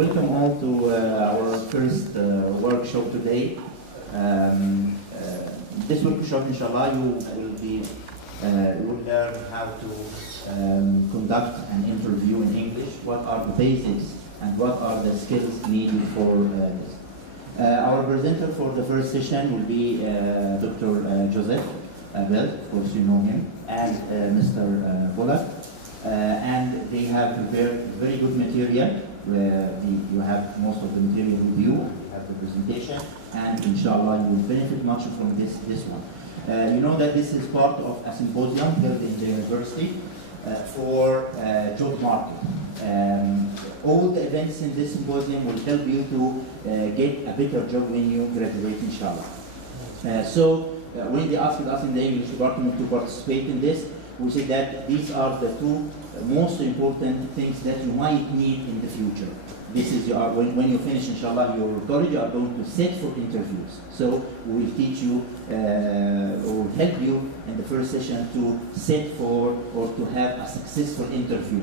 Welcome all to our first workshop today. This workshop, inshallah, you will learn how to conduct an interview in English. What are the basics and what are the skills needed for this? Our presenter for the first session will be Dr. Joseph Bell, of course you know him, and Mr. Bullard. And they have prepared very good material. You have most of the material with you, you have the presentation, and inshallah you will benefit much from this one. You know that this is part of a symposium held in the university for job market. All the events in this symposium will help you to get a better job when you graduate, inshallah. When they asked us in the English department to participate in this, we said that these are the two most important things that you might need in the future. This is when you finish, inshallah, your college, you are going to sit for interviews. So we will teach you, or help you in the first session to sit for or to have a successful interview.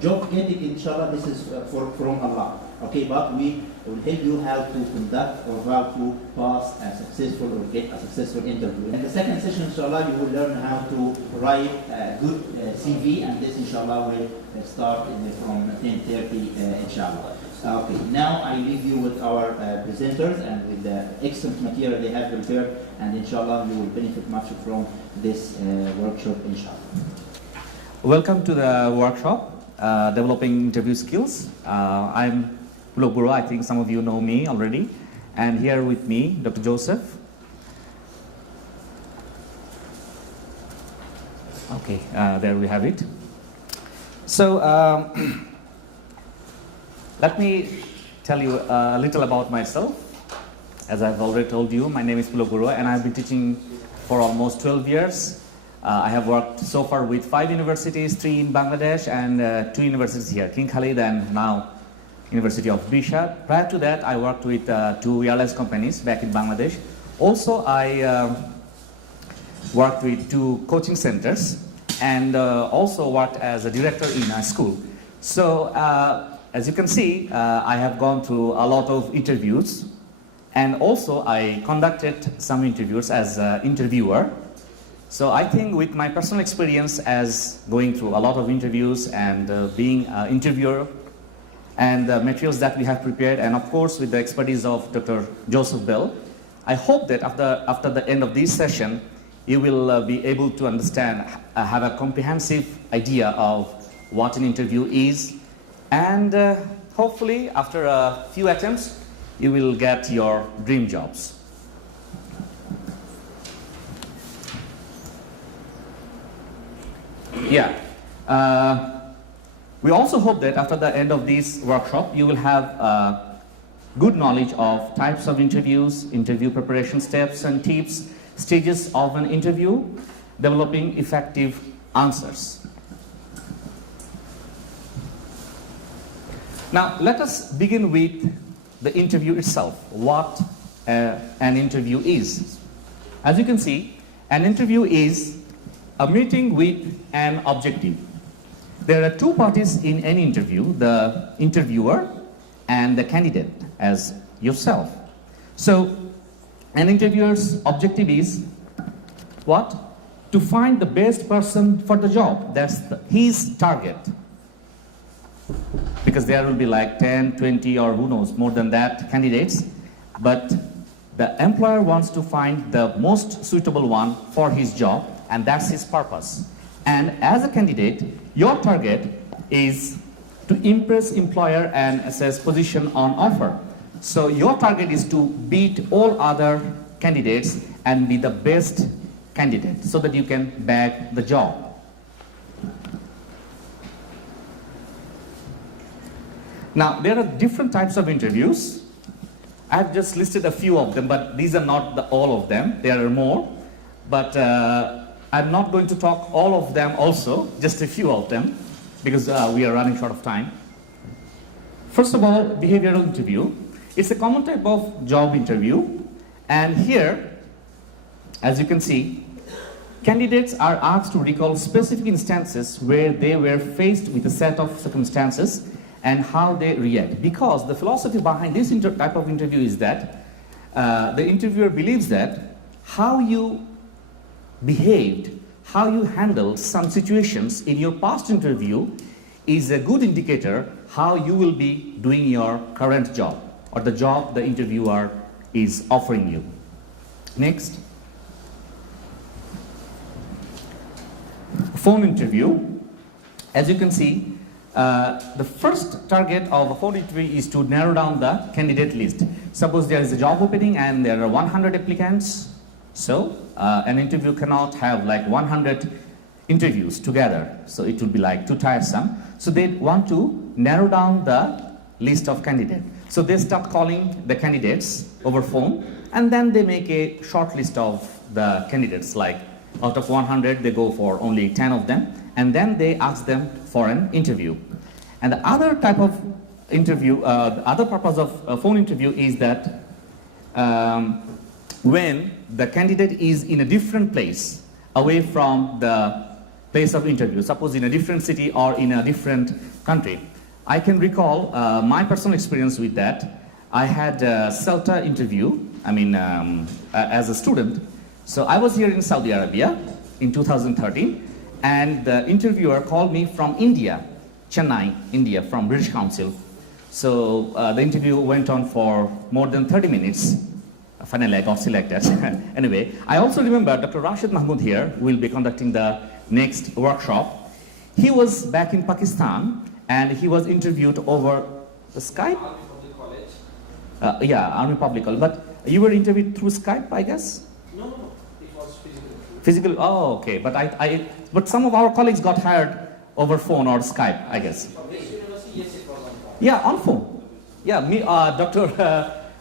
Job getting, inshallah, this is from Allah. Okay, but we will help you how to conduct or how to pass a successful or get a successful interview. In the second session, inshallah, you will learn how to write a good CV, and this, inshallah, will start from 10:30, inshallah. Okay, now I leave you with our presenters and with the excellent material they have prepared, and inshallah you will benefit much from this workshop, inshallah. Welcome to the workshop, Developing Interview Skills. I'm Guru. I think some of you know me already. And here with me, Dr. Joseph. Okay, there we have it. So, let me tell you a little about myself. As I've already told you, my name is Guru, and I've been teaching for almost 12 years. I have worked so far with 5 universities, 3 in Bangladesh, and 2 universities here, King Khalid and now University of Bishar. Prior to that, I worked with 2 airlines companies back in Bangladesh. Also, I worked with 2 coaching centers and also worked as a director in a school. So, as you can see, I have gone through a lot of interviews, and also I conducted some interviews as an interviewer. So I think with my personal experience as going through a lot of interviews and being an interviewer, and the materials that we have prepared, and of course with the expertise of Dr. Joseph Bell, I hope that after the end of this session, you will be able to understand, have a comprehensive idea of what an interview is, and hopefully after a few attempts, you will get your dream jobs. Yeah. We also hope that after the end of this workshop, you will have good knowledge of types of interviews, interview preparation steps and tips, stages of an interview, developing effective answers. Now, let us begin with the interview itself, what an interview is. As you can see, an interview is a meeting with an objective. There are 2 parties in any interview, the interviewer and the candidate as yourself. So, an interviewer's objective is what? To find the best person for the job. That's his target. Because there will be like 10, 20, or who knows, more than that candidates. But the employer wants to find the most suitable one for his job, and that's his purpose. And as a candidate, your target is to impress employer and assess position on offer. So your target is to beat all other candidates and be the best candidate so that you can bag the job. Now, there are different types of interviews. I've just listed a few of them, but these are not all of them. There are more. But I'm not going to talk all of them also, just a few of them, because we are running short of time. First of all, behavioral interview. It's a common type of job interview. And here, as you can see, candidates are asked to recall specific instances where they were faced with a set of circumstances and how they react. Because the philosophy behind this type of interview is that the interviewer believes that how you behaved, how you handled some situations in your past interview is a good indicator how you will be doing your current job or the job the interviewer is offering you. Next. Phone interview. As you can see, the first target of a phone interview is to narrow down the candidate list. Suppose there is a job opening and there are 100 applicants. So an interview cannot have like 100 interviews together. So it would be like too tiresome. So they want to narrow down the list of candidates. So they start calling the candidates over phone, and then they make a short list of the candidates. Like out of 100, they go for only 10 of them, and then they ask them for an interview. And the other type of interview, the other purpose of a phone interview is that when the candidate is in a different place, away from the place of interview, suppose in a different city or in a different country. I can recall my personal experience with that. I had a CELTA interview, as a student. So I was here in Saudi Arabia in 2013, and the interviewer called me from India, Chennai, India, from British Council. So the interview went on for more than 30 minutes. Finally, I got selected. Anyway, I also remember Dr. Rashid Mahmood here will be conducting the next workshop. He was back in Pakistan, and he was interviewed over the Skype. Army Public College. Army Public College. But you were interviewed through Skype, I guess? No. It was physical. Physical. Oh, okay. But some of our colleagues got hired over phone or Skype, I guess. From this university, yes, it was on phone. Yeah, on phone. Yeah, me, Dr.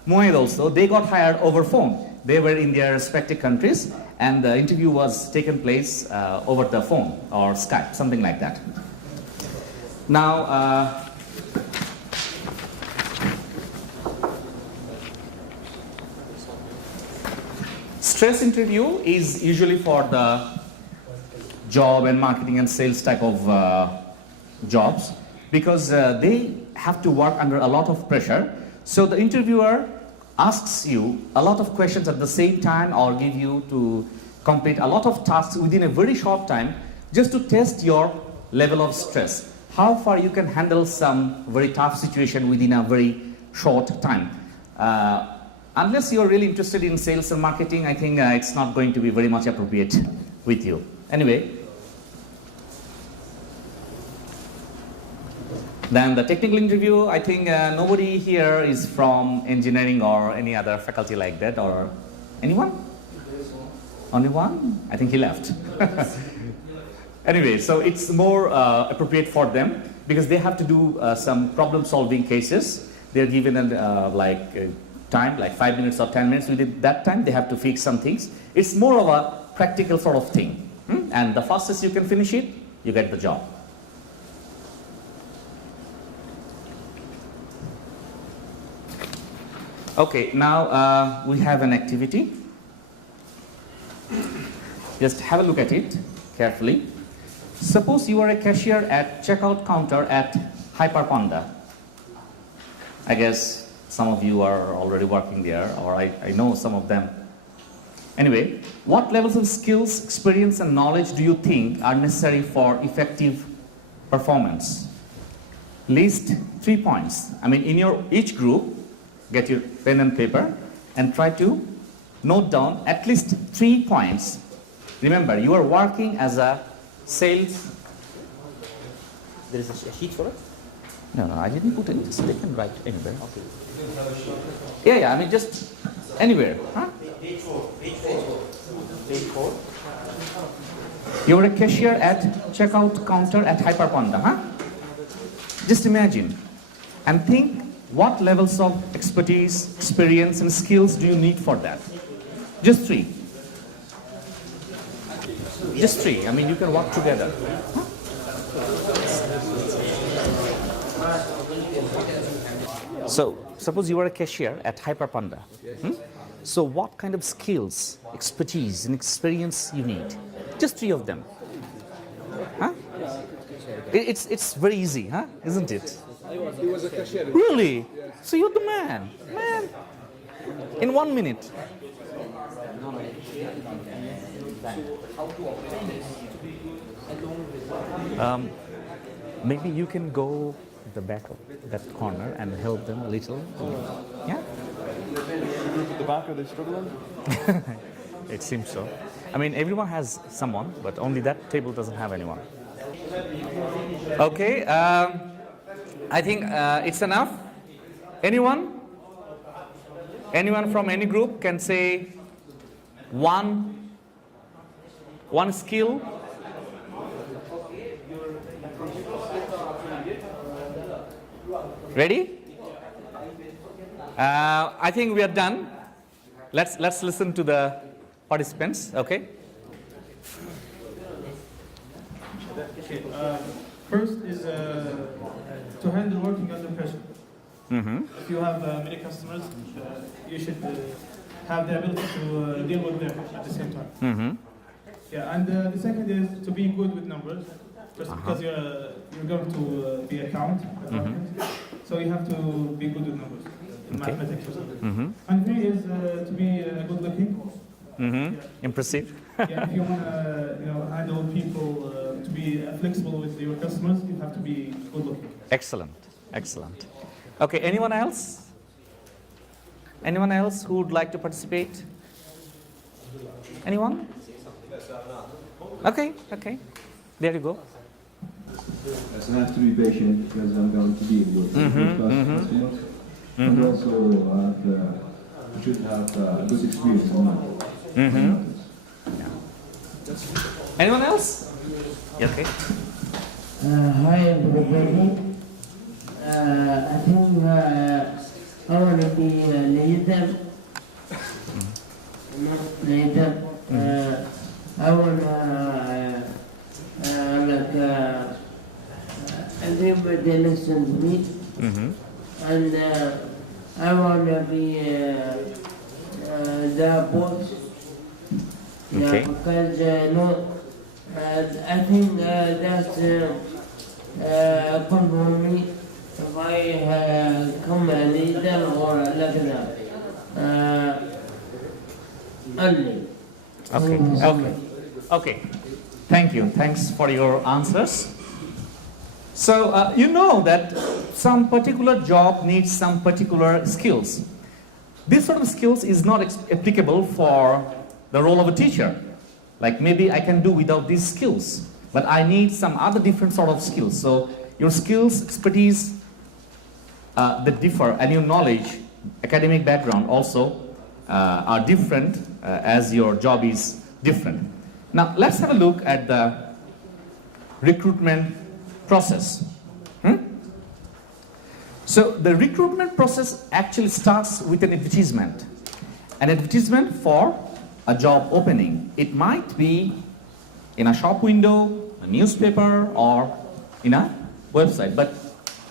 Moed also. They got hired over phone. They were in their respective countries, and the interview was taken place over the phone or Skype, something like that. Now, stress interview is usually for the job and marketing and sales type of jobs, because they have to work under a lot of pressure. So the interviewer asks you a lot of questions at the same time, or give you to complete a lot of tasks within a very short time, just to test your level of stress. How far you can handle some very tough situation within a very short time. Unless you're really interested in sales and marketing, I think it's not going to be very much appropriate with you. Anyway, then the technical interview, I think nobody here is from engineering or any other faculty like that, or anyone? Only one? I think he left. Anyway, so it's more appropriate for them, because they have to do some problem-solving cases. They're given time, like 5 minutes or 10 minutes. Within that time, they have to fix some things. It's more of a practical sort of thing. And the fastest you can finish it, you get the job. Okay, now we have an activity. Just have a look at it carefully. Suppose you are a cashier at checkout counter at Hyperpanda. I guess some of you are already working there, or I know some of them. Anyway, what levels of skills, experience, and knowledge do you think are necessary for effective performance? List 3 points. In your each group, get your pen and paper and try to note down at least 3 points. Remember, you are working as a sales. There is a sheet for it? No, I didn't put it. So they can write anywhere. Okay. Yeah. Just anywhere. Huh? Page 4. You're a cashier at checkout counter at Hyperpanda, huh? Just imagine and think, what levels of expertise, experience, and skills do you need for that? Just 3. Just 3. You can work together. Huh? So, suppose you are a cashier at Hyperpanda. So, what kind of skills, expertise, and experience you need? Just 3 of them. Huh? It's very easy, huh? Isn't it? He was a cashier. Really? So you're the man. Man. In 1 minute. Maybe you can go at the back of that corner and help them a little. Yeah? At the back, are they struggling? It seems so. I mean, everyone has someone, but only that table doesn't have anyone. Okay, I think it's enough. Anyone? Anyone from any group can say one skill? Ready? I think we are done. Let's listen to the participants. Okay. First is to handle working under pressure. If you have many customers, you should have the ability to deal with them at the same time. Yeah, and the second is to be good with numbers, just because you're going to be accountant, so you have to be good with numbers, in mathematics or something. And three is to be good looking. Yeah. Impressive. Yeah, if you want to handle people, to be flexible with your customers, you have to be good looking. Excellent, excellent. Okay, anyone else? Anyone else who would like to participate? Anyone? Okay, okay. There you go. So I have to be patient because I'm going to deal with customers. And also you should have a good experience in life. Anyone else? Yeah, okay. Hi everybody. I think I want to be a leader. Not leader. I want to everybody listen to me. And I want to be the boss. Okay. Yeah, because I think that's good for me if I come a leader or like that. Only. Okay. Thank you. Thanks for your answers. So you know that some particular job needs some particular skills. This sort of skills is not applicable for the role of a teacher. Like maybe I can do without these skills, but I need some other different sort of skills. So your skills, expertise, that differ, and your knowledge, academic background also are different as your job is different. Now let's have a look at the recruitment process. So the recruitment process actually starts with an advertisement. An advertisement for a job opening. It might be in a shop window, a newspaper, or in a website. But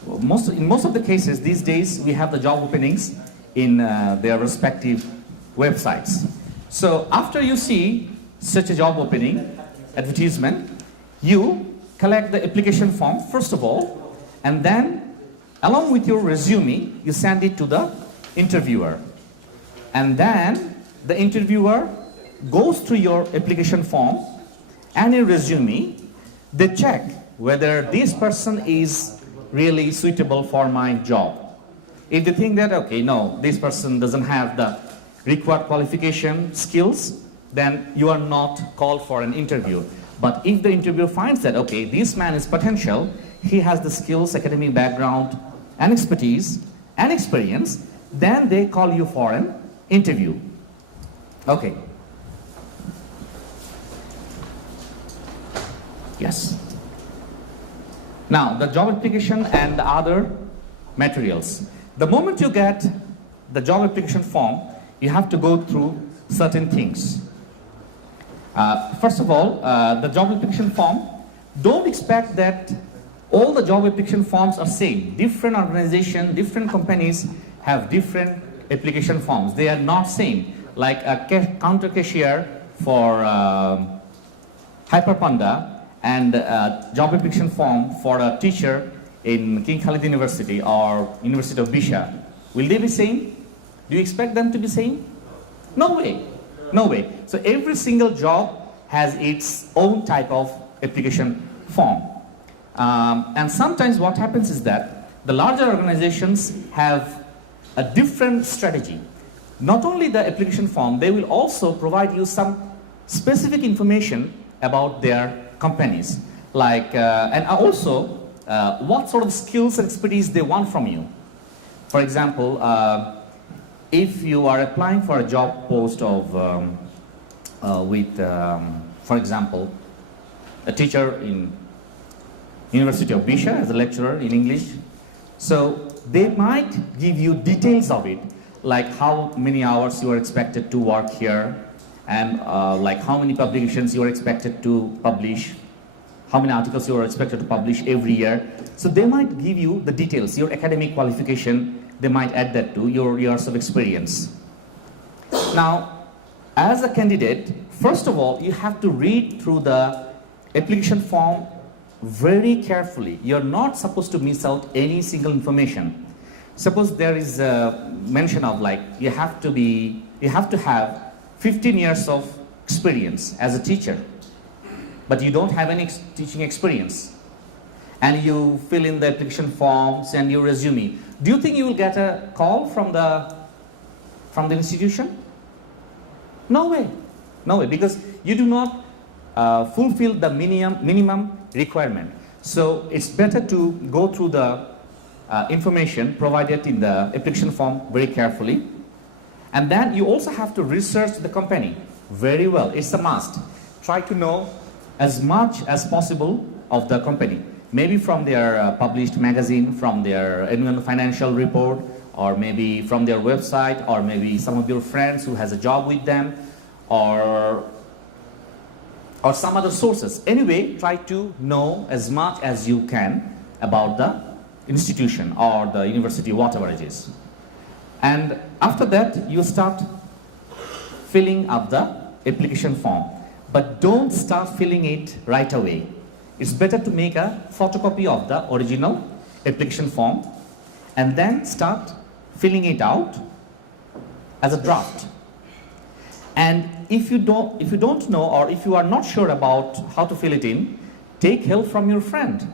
in most of the cases these days we have the job openings in their respective websites. So after you see such a job opening advertisement, you collect the application form first of all, and then along with your resume you send it to the interviewer, and then the interviewer goes through your application form and your resume. They check whether this person is really suitable for my job. If they think that, okay, no, this person doesn't have the required qualification skills, then you are not called for an interview. But if the interviewer finds that, okay, this man is potential, he has the skills, academic background, and expertise, and experience, then they call you for an interview. Okay. Yes. Now, the job application and the other materials. The moment you get the job application form, you have to go through certain things. First of all, the job application form, don't expect that all the job application forms are same. Different organizations, different companies have different application forms. They are not same. Like a counter cashier for Hyperpanda and job application form for a teacher in King Khalid University or University of Bisha, will they be same? Do you expect them to be same? No way. No way. So every single job has its own type of application form. And sometimes what happens is that the larger organizations have a different strategy. Not only the application form, they will also provide you some specific information about their companies, like and also what sort of skills and expertise they want from you. For example, if you are applying for a job post of for example, a teacher in University of Bisha as a lecturer in English, so they might give you details of it, like how many hours you are expected to work here, and like how many publications you are expected to publish, how many articles you are expected to publish every year. So they might give you the details, your academic qualification, they might add that to your years of experience. Now, as a candidate, first of all, you have to read through the application form very carefully. You're not supposed to miss out any single information. Suppose there is a mention of like you have to have 15 years of experience as a teacher, but you don't have any teaching experience, and you fill in the application forms and your resume. Do you think you will get a call from the institution? No way, no way, because you do not fulfill the minimum requirement. So it's better to go through the information provided in the application form very carefully. And then you also have to research the company very well. It's a must. Try to know as much as possible of the company. Maybe from their published magazine, from their annual financial report, or maybe from their website, or maybe some of your friends who has a job with them, or some other sources. Anyway, try to know as much as you can about the institution or the university, whatever it is. And after that, you start filling up the application form. But don't start filling it right away. It's better to make a photocopy of the original application form and then start filling it out as a draft. And if you don't know, or if you are not sure about how to fill it in, take help from your friend,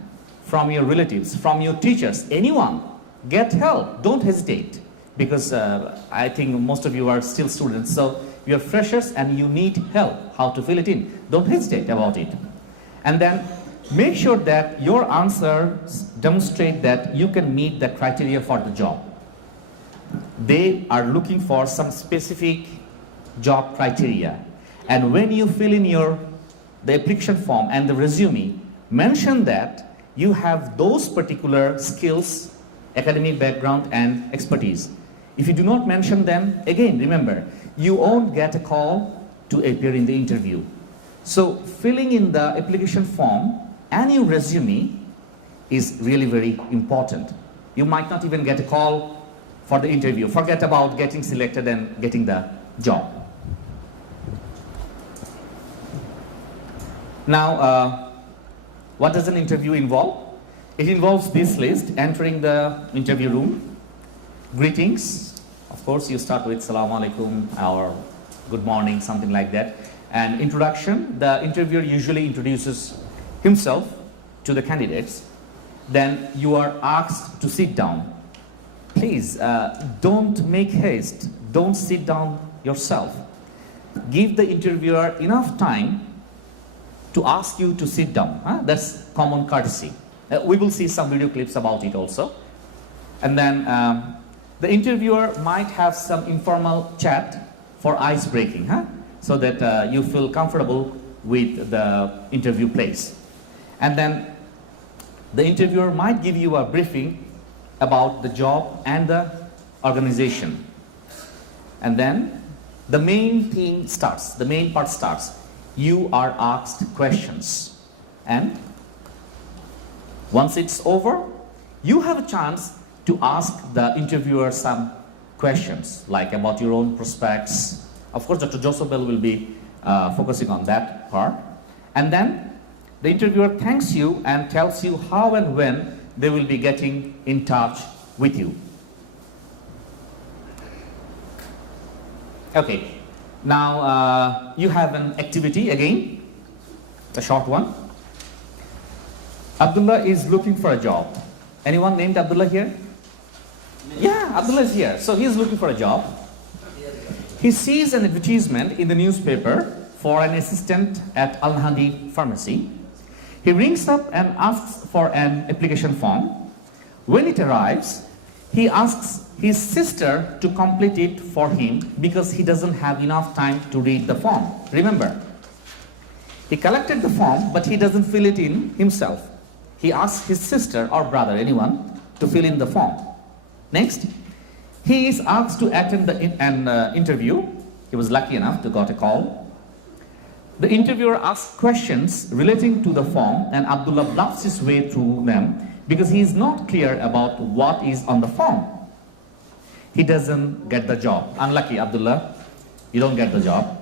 from your relatives, from your teachers, anyone. Get help. Don't hesitate, because I think most of you are still students, so you're freshers and you need help how to fill it in. Don't hesitate about it. And then make sure that your answers demonstrate that you can meet the criteria for the job. They are looking for some specific job criteria. And when you fill in the application form and the resume, mention that you have those particular skills, academic background and expertise. If you do not mention them, again, remember, you won't get a call to appear in the interview. So filling in the application form and your resume is really very important. You might not even get a call for the interview. Forget about getting selected and getting the job. Now, what does an interview involve? It involves this list: entering the interview room, greetings. Of course, you start with Assalamu alaikum or good morning, something like that. And introduction, the interviewer usually introduces himself to the candidates. Then you are asked to sit down. Please, don't make haste. Don't sit down yourself. Give the interviewer enough time to ask you to sit down. That's common courtesy. We will see some video clips about it also. And then the interviewer might have some informal chat for ice breaking, so that you feel comfortable with the interview place. And then the interviewer might give you a briefing about the job and the organization. And then the main thing starts, the main part starts. You are asked questions. And once it's over, you have a chance to ask the interviewer some questions, like about your own prospects. Of course, Dr. Joseph Bell will be focusing on that part. And then the interviewer thanks you and tells you how and when they will be getting in touch with you. Okay, now you have an activity again, a short one. Abdullah is looking for a job. Anyone named Abdullah here? Yeah, Abdullah is here. So he is looking for a job. He sees an advertisement in the newspaper for an assistant at Al-Hadi Pharmacy. He rings up and asks for an application form. When it arrives, he asks his sister to complete it for him because he doesn't have enough time to read the form. Remember, he collected the form, but he doesn't fill it in himself. He asks his sister or brother, anyone, to fill in the form. Next, he is asked to attend an interview. He was lucky enough to get a call. The interviewer asks questions relating to the form, and Abdullah bluffs his way through them because he is not clear about what is on the form. He doesn't get the job. Unlucky, Abdullah. You don't get the job.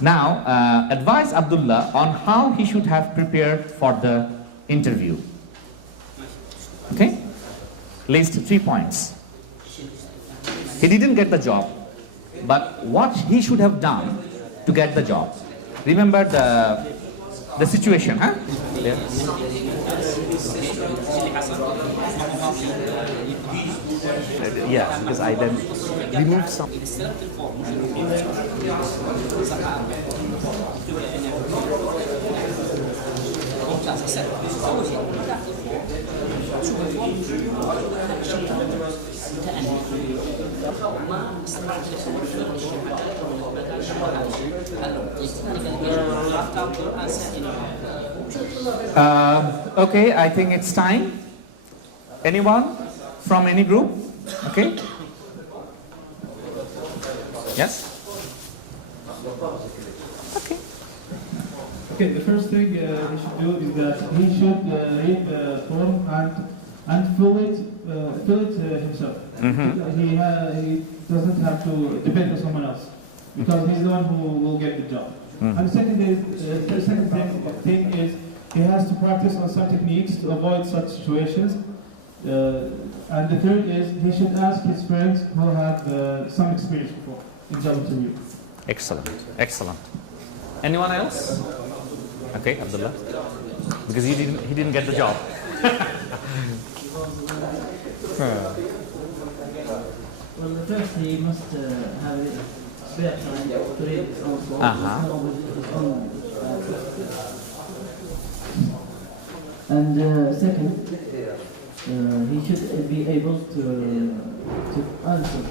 Now, advise Abdullah on how he should have prepared for the interview. Okay? List 3 points. He didn't get the job, but what he should have done to get the job. Remember the situation, huh? Yeah. Yeah, because I then removed some. Okay, I think it's time. Anyone from any group? Okay. Yes? Okay. Okay, the first thing he should do is that he should read the form and fill it himself. He doesn't have to depend on someone else because he's the one who will get the job. And the second thing is he has to practice on some techniques to avoid such situations. And the third is he should ask his friends who have some experience before in job interview. Excellent, excellent. Anyone else? Okay, Abdullah. Because he didn't get the job. Well, first he must have spare time to read his own form. And second, he should be able to answer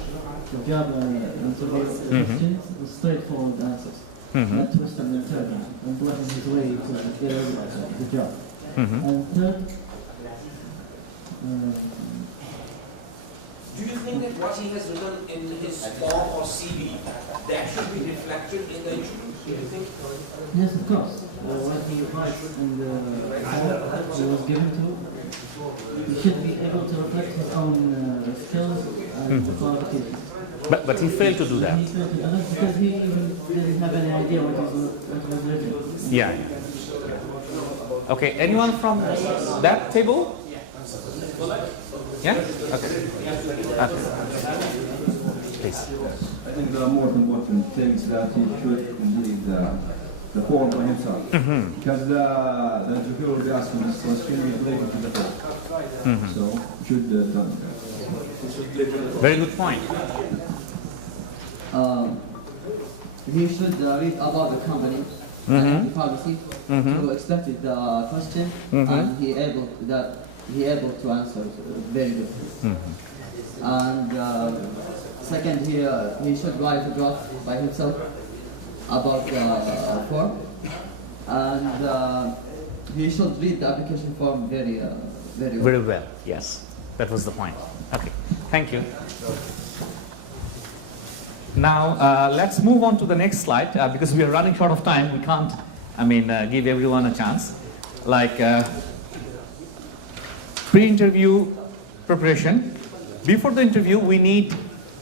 the job interview questions, straightforward answers, not twist and turn, and what is his way to get the job. And third, Do you think that what he has written in his form or CV, that should be reflected in the interview? Do you think? yes, of course. What he writes and he was given to, he should be able to reflect his own skills and qualifications. But he failed to do that. He failed to do that because he even didn't have any idea what was written. Yeah. Okay, anyone from that table? Yeah? Okay. Please. I think there are more important things that he should complete the form by himself. Because the interviewer will be asking this question related to the form. So, should done that. Very good point. He should read about the company and the policy to expect the question and he able to answer very good. And second, he should write a draft by himself about the form, and he should read the application form very well. Very well, yes. That was the point. Okay, thank you. Now, let's move on to the next slide because we are running short of time. We can't, give everyone a chance. Like pre-interview preparation. Before the interview, we need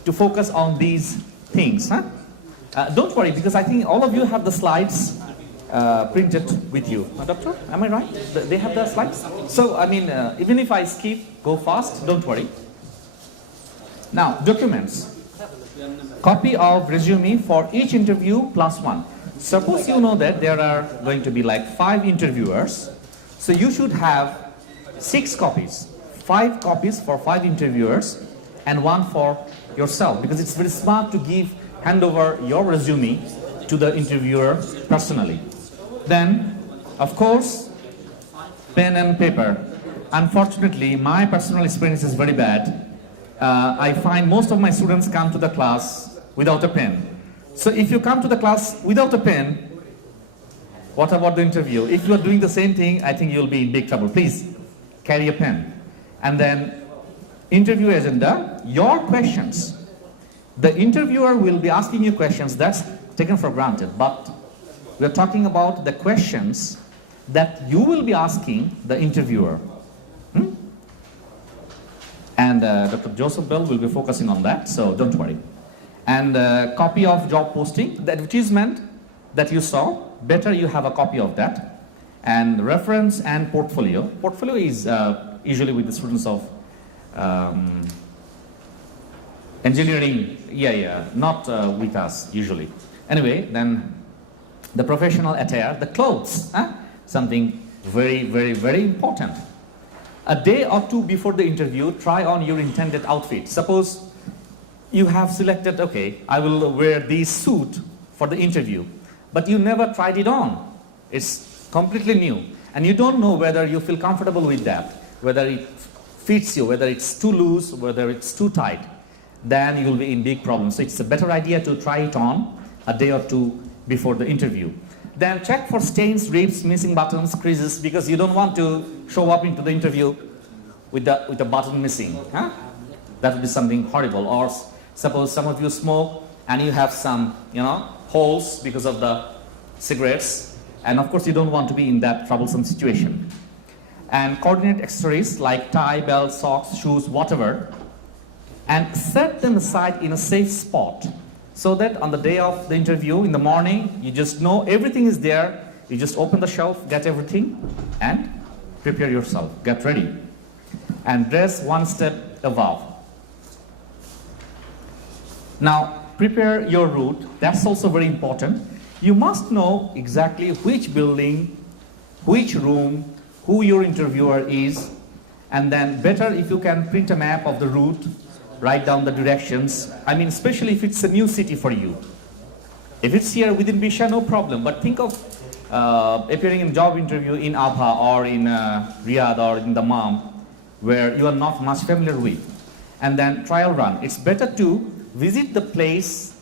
to focus on these things. Don't worry, because I think all of you have the slides printed with you. Doctor, am I right? They have the slides? So, I mean, even if I skip, go fast, don't worry. Now, documents. Copy of resume for each interview +1. Suppose you know that there are going to be like 5 interviewers. So you should have 6 copies. 5 copies for 5 interviewers and 1 for yourself. Because it's very smart to hand over your resume to the interviewer personally. Then, of course, pen and paper. Unfortunately, my personal experience is very bad. I find most of my students come to the class without a pen. So if you come to the class without a pen, what about the interview? If you are doing the same thing, I think you'll be in big trouble. Please carry a pen. And then interview agenda, your questions. The interviewer will be asking you questions, that's taken for granted, but we're talking about the questions that you will be asking the interviewer. And Dr. Joseph Bell will be focusing on that, so don't worry. And copy of job posting, the advertisement that you saw, better you have a copy of that. And reference and portfolio. Portfolio is usually with the students of engineering, not with us usually. Anyway, then the professional attire, the clothes, something very, very, very important. A day or 2 before the interview, try on your intended outfit. Suppose you have selected, okay, I will wear this suit for the interview, but you never tried it on. It's completely new, and you don't know whether you feel comfortable with that, whether it fits you, whether it's too loose, whether it's too tight. Then you'll be in big problems. So it's a better idea to try it on a day or 2 before the interview. Then check for stains, rips, missing buttons, creases, because you don't want to show up into the interview with the button missing. That would be something horrible. Or suppose some of you smoke and you have some, holes because of the cigarettes, and of course you don't want to be in that troublesome situation. And coordinate accessories like tie, belt, socks, shoes, whatever, and set them aside in a safe spot. So that on the day of the interview, in the morning, you just know everything is there. You just open the shelf, get everything, and prepare yourself. Get ready. And dress 1 step above. Now, prepare your route. That's also very important. You must know exactly which building, which room, who your interviewer is, and then better if you can print a map of the route, write down the directions. I mean, especially if it's a new city for you. If it's here within Bisha, no problem. But think of appearing in job interview in Abha or in Riyadh or in Dammam, where you are not much familiar with. And then trial run. It's better to visit the place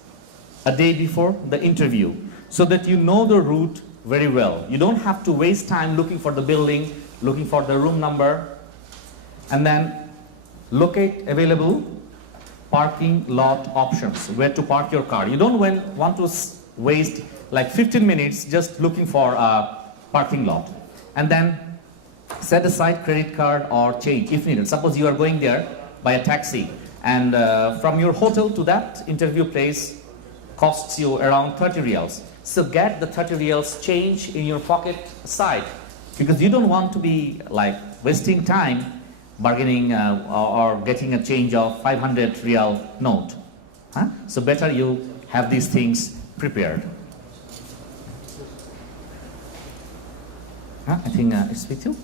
a day before the interview so that you know the route very well. You don't have to waste time looking for the building, looking for the room number, and then locate available parking lot options, where to park your car. You don't want to waste like 15 minutes just looking for a parking lot. And then set aside credit card or change if needed. Suppose you are going there by a taxi, and from your hotel to that interview place costs you around 30 riyals. So get the 30 riyals change in your pocket aside, because you don't want to be like wasting time bargaining or getting a change of 500 riyal note. So better you have these things prepared. I think it's with you.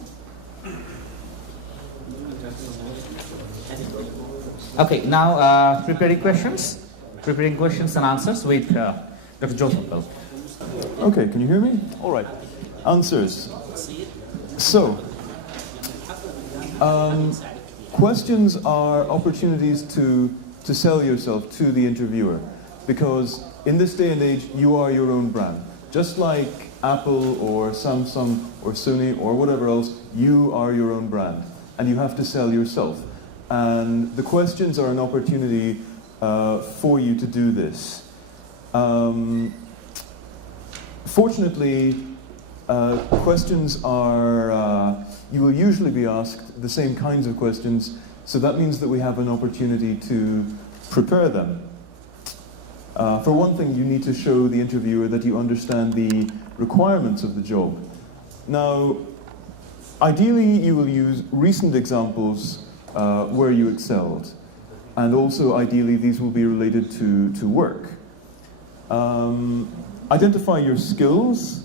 Okay, now preparing questions and answers with Dr. Joseph Bell. Okay, can you hear me? All right. Answers. So, questions are opportunities to sell yourself to the interviewer, because in this day and age, you are your own brand. Just like Apple or Samsung or Sony or whatever else, you are your own brand, and you have to sell yourself. And the questions are an opportunity for you to do this. Fortunately, questions are, you will usually be asked the same kinds of questions, so that means that we have an opportunity to prepare them. For one thing, you need to show the interviewer that you understand the requirements of the job. Now, ideally, you will use recent examples where you excelled. And also, ideally, these will be related to work. Identify your skills.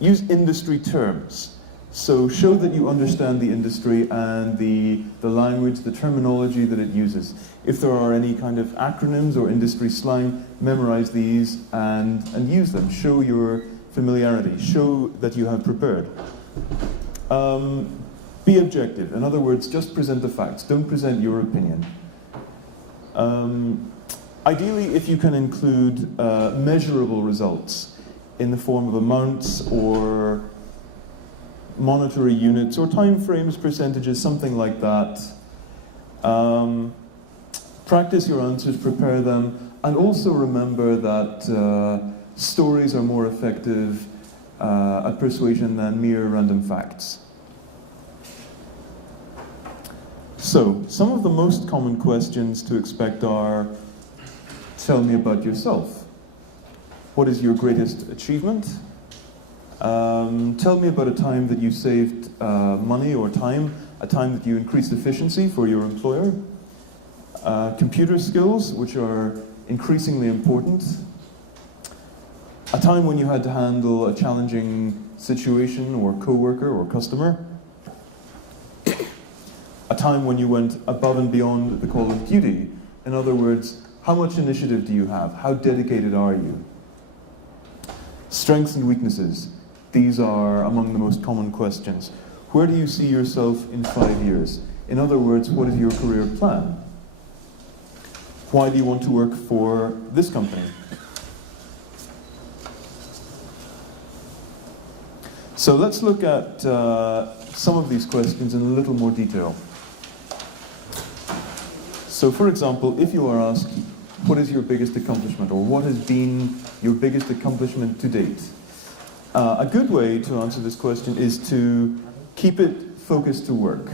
Use industry terms. So show that you understand the industry and the language, the terminology that it uses. If there are any kind of acronyms or industry slang, memorize these and use them. Show your familiarity. Show that you have prepared. Be objective. In other words, just present the facts. Don't present your opinion. Ideally, if you can include measurable results in the form of amounts or monetary units or time frames, percentages, something like that. Practice your answers, prepare them, and also remember that stories are more effective at persuasion than mere random facts. So, some of the most common questions to expect are, tell me about yourself. What is your greatest achievement? Tell me about a time that you saved money or time, a time that you increased efficiency for your employer. Computer skills, which are increasingly important. A time when you had to handle a challenging situation or coworker or customer. A time when you went above and beyond the call of duty. In other words, how much initiative do you have? How dedicated are you? Strengths and weaknesses. These are among the most common questions. Where do you see yourself in 5 years? In other words, what is your career plan? Why do you want to work for this company? So let's look at some of these questions in a little more detail. So for example, if you are asked, what is your biggest accomplishment, or what has been your biggest accomplishment to date? A good way to answer this question is to keep it focused to work.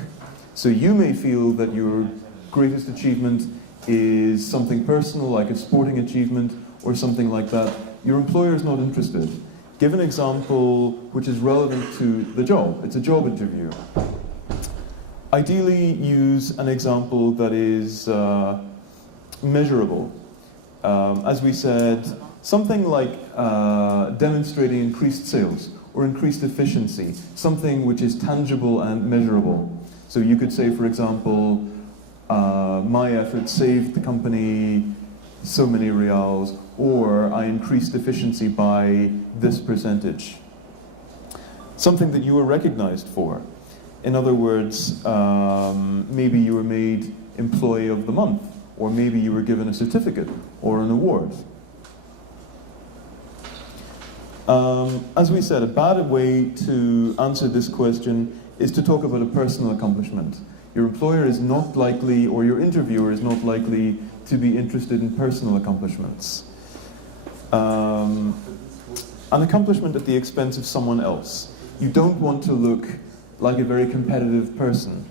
So you may feel that your greatest achievement is something personal, like a sporting achievement, or something like that. Your employer is not interested. Give an example which is relevant to the job. It's a job interview. Ideally, use an example that is measurable. As we said, something like demonstrating increased sales or increased efficiency, something which is tangible and measurable. So you could say, for example, my effort saved the company so many reals, or I increased efficiency by this percentage. Something that you were recognized for. In other words, maybe you were made Employee of the Month, or maybe you were given a certificate or an award. As we said, a bad way to answer this question is to talk about a personal accomplishment. Your employer is not likely, or your interviewer is not likely to be interested in personal accomplishments. An accomplishment at the expense of someone else. You don't want to look like a very competitive person.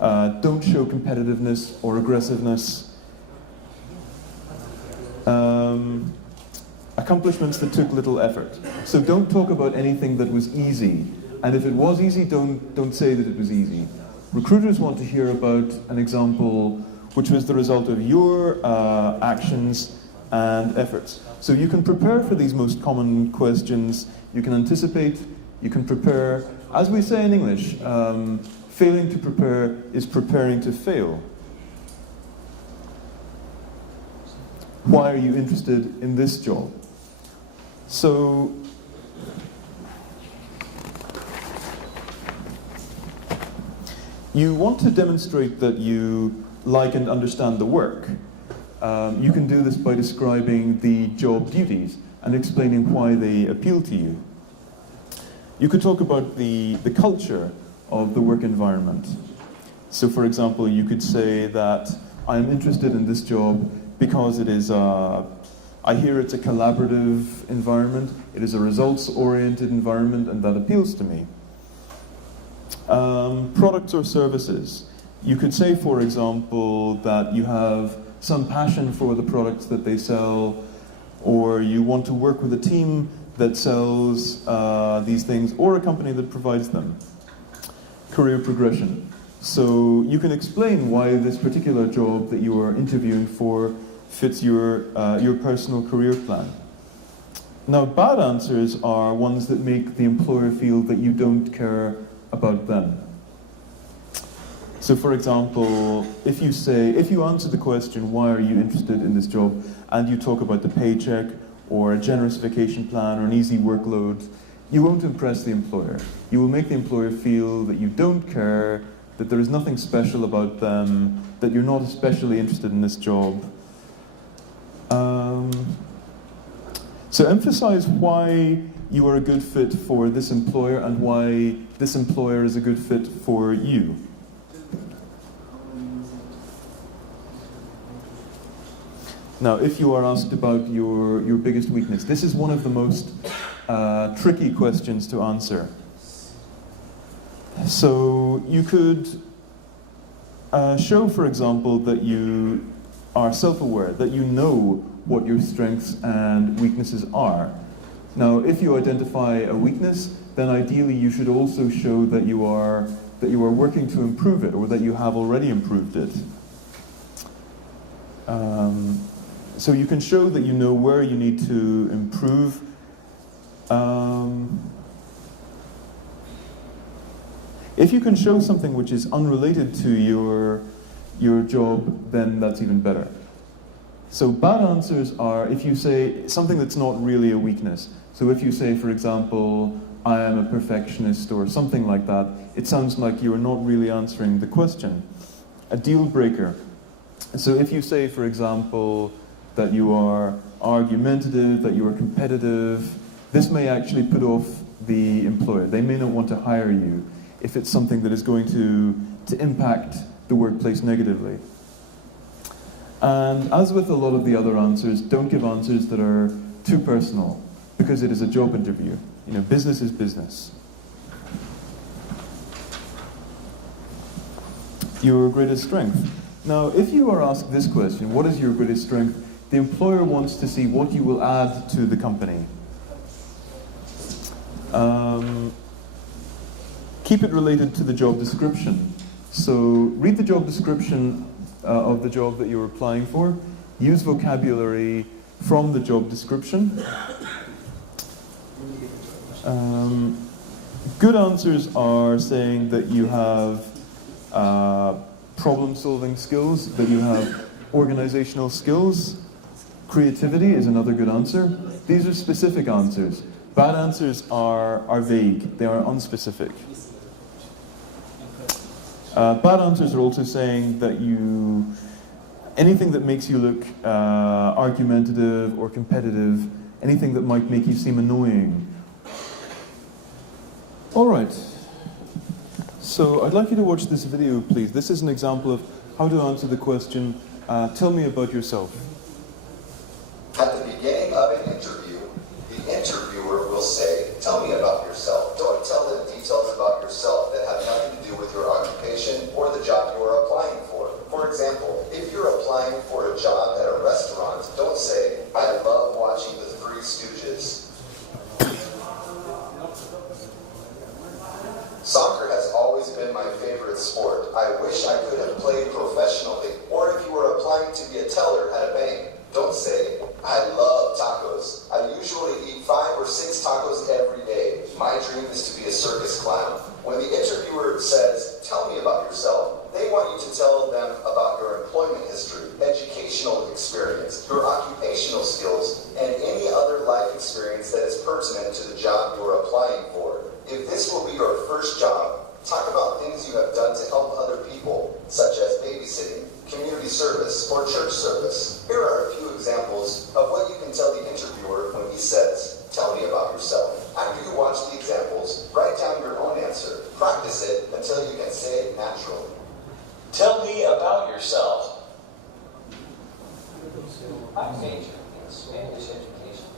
Don't show competitiveness or aggressiveness. Accomplishments that took little effort. So don't talk about anything that was easy. And if it was easy, don't say that it was easy. Recruiters want to hear about an example which was the result of your actions and efforts. So you can prepare for these most common questions. You can anticipate, you can prepare. As we say in English, failing to prepare is preparing to fail. Why are you interested in this job? So, you want to demonstrate that you like and understand the work. You can do this by describing the job duties and explaining why they appeal to you. You could talk about the culture of the work environment. So for example, you could say that I am interested in this job because it is I hear it's a collaborative environment, it is a results-oriented environment, and that appeals to me. Products or services. You could say, for example, that you have some passion for the products that they sell, or you want to work with a team that sells these things or a company that provides them. Career progression. So you can explain why this particular job that you are interviewing for fits your personal career plan. Now, bad answers are ones that make the employer feel that you don't care about them. So for example, if you answer the question, why are you interested in this job, and you talk about the paycheck or a generous vacation plan or an easy workload, you won't impress the employer. You will make the employer feel that you don't care, that there is nothing special about them, that you're not especially interested in this job. So emphasize why you are a good fit for this employer and why this employer is a good fit for you. Now, if you are asked about your biggest weakness, this is one of the most tricky questions to answer. So you could show, for example, that you are self-aware, that you know what your strengths and weaknesses are. Now, if you identify a weakness, then ideally you should also show that you are working to improve it, or that you have already improved it. So you can show that you know where you need to improve. If you can show something which is unrelated to your job, then that's even better. So bad answers are if you say something that's not really a weakness. So if you say, for example, I am a perfectionist or something like that, it sounds like you're not really answering the question. A deal breaker. So if you say, for example, that you are argumentative, that you are competitive, this may actually put off the employer. They may not want to hire you if it's something that is going to impact the workplace negatively. And as with a lot of the other answers, don't give answers that are too personal, because it is a job interview. You know, business is business. Your greatest strength. Now, if you are asked this question, what is your greatest strength? The employer wants to see what you will add to the company. Keep it related to the job description. So read the job description of the job that you're applying for. Use vocabulary from the job description. Good answers are saying that you have problem-solving skills, that you have organizational skills. Creativity is another good answer. These are specific answers. Bad answers are vague. They are unspecific. Bad answers are also saying that anything that makes you look argumentative or competitive, anything that might make you seem annoying. All right. So I'd like you to watch this video, please. This is an example of how to answer the question, tell me about yourself. At the beginning of an interview, the interviewer will say, tell me about yourself. Don't tell them details about yourself that have nothing to do with your occupation or the job you are applying for. For example, if you're applying for a job at a restaurant, don't say, I love watching the Three Stooges. Soccer has always been my favorite sport. I wish I could have played professionally. Or if you were applying to be a teller at a bank, don't say, I love tacos. I usually eat 5 or 6 tacos every day. My dream is to be a circus clown. When the interviewer says, tell me about yourself, they want you to tell them about your employment history, educational experience, your occupational skills, and any other life experience that is pertinent to the job you are applying for. If this will be your first job, talk about things you have done to help other people, such as babysitting, community service, or church service. Here are a few examples of what you can tell the interviewer when he says, tell me about yourself. After you watch the examples, write down your own answer. Practice it until you can say it naturally. Tell me about yourself. I majored in Spanish education.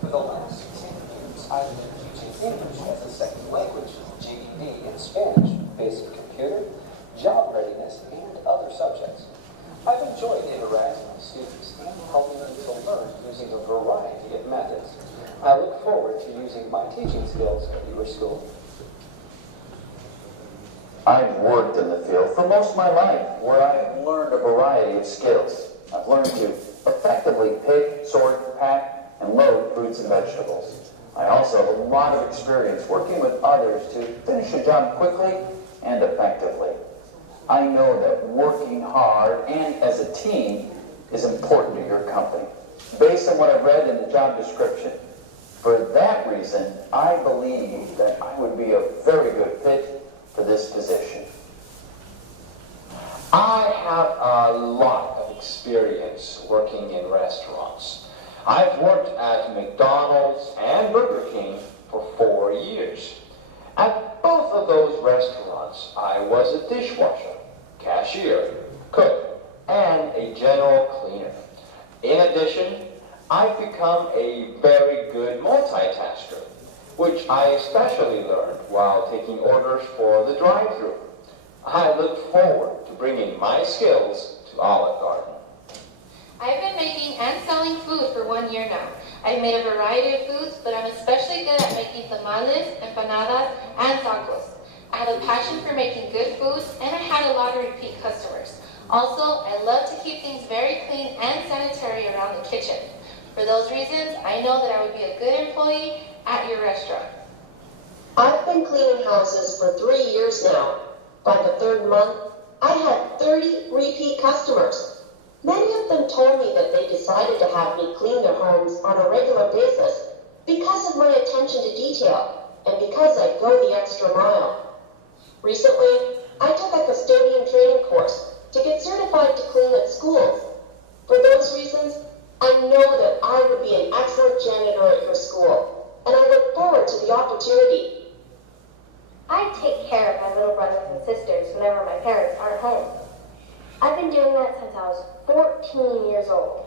For the last 10 years, I've been teaching English as a second language, GED in Spanish, basic computer, job readiness, and other subjects. I've enjoyed interacting with students helping you to learn using a variety of methods. I look forward to using my teaching skills at your school. I've worked in the field for most of my life, where I've learned a variety of skills. I've learned to effectively pick, sort, pack, and load fruits and vegetables. I also have a lot of experience working with others to finish a job quickly and effectively. I know that working hard and as a team is important to your company, based on what I've read in the job description. For that reason, I believe that I would be a very good fit for this position. I have a lot of experience working in restaurants. I've worked at McDonald's and Burger King for 4 years. At both of those restaurants, I was a dishwasher, cashier, cook, and a general cleaner. In addition, I've become a very good multitasker, which I especially learned while taking orders for the drive-thru. I look forward to bringing my skills to Olive Garden. I've been making and selling food for 1 year now. I've made a variety of foods, but I'm especially good at making tamales, empanadas, and tacos. I have a passion for making good food, and I had a lot of repeat customers. Also, I love to keep things very clean and sanitary around the kitchen. For those reasons, I know that I would be a good employee at your restaurant. I've been cleaning houses for 3 years now. By the third month, I had 30 repeat customers. Many of them told me that they decided to have me clean their homes on a regular basis because of my attention to detail and because I go the extra mile. Recently, I took a custodian training course to get certified to clean at schools. For those reasons, I know that I would be an excellent janitor at your school, and I look forward to the opportunity. I take care of my little brothers and sisters whenever my parents aren't home. I've been doing that since I was 14 years old.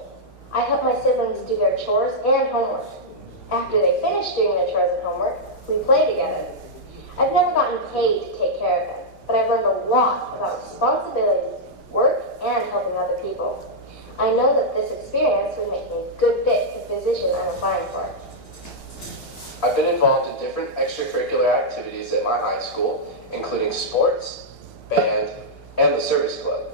I help my siblings do their chores and homework. After they finish doing their chores and homework, we play together. I've never gotten paid to take care of them, but I've learned a lot about responsibility, work, and helping other people. I know that this experience would make me a good fit for the position I'm applying for. I've been involved in different extracurricular activities at my high school, including sports, band, and the service club.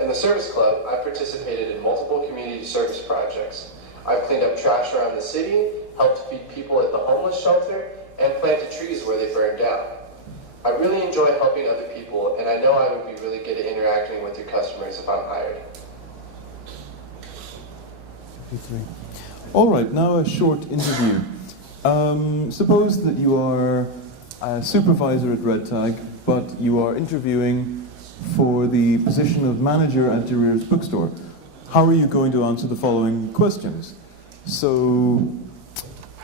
In the service club, I've participated in multiple community service projects. I've cleaned up trash around the city, helped feed people at the homeless shelter, and planted trees where they burned down. I really enjoy helping other people, and I know I would be really good at interacting with your customers if I'm hired. All right, now a short interview. Suppose that you are a supervisor at Red Tag, but you are interviewing for the position of manager at Duryer's bookstore. How are you going to answer the following questions? So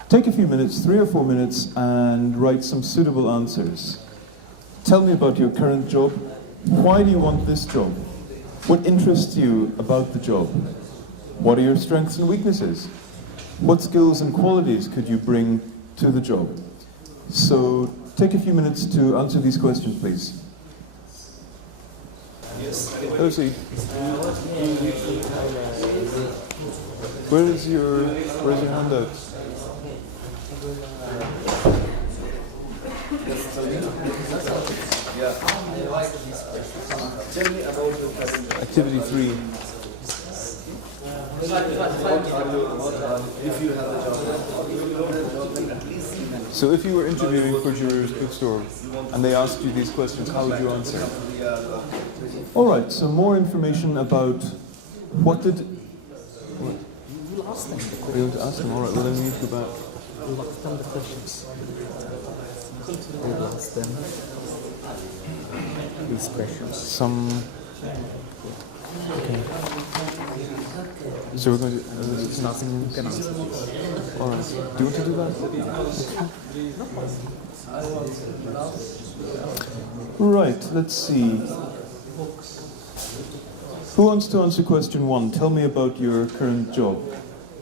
take a few minutes, 3 or 4 minutes, and write some suitable answers. Tell me about your current job. Why do you want this job? What interests you about the job? What are your strengths and weaknesses? What skills and qualities could you bring to the job? So take a few minutes to answer these questions, please. Lucy, where's your handout? Activity 3. So if you were interviewing for Duryer's bookstore and they asked you these questions, how would you answer? All right, so more information about what did... What? You asked them. Are you going to ask them? All right, well then we need to go back. You asked them the questions. You asked them these questions. Some... Okay. So we're going to... You can answer. All right. Do you want to do that? Right, let's see. Who wants to answer question 1? Tell me about your current job.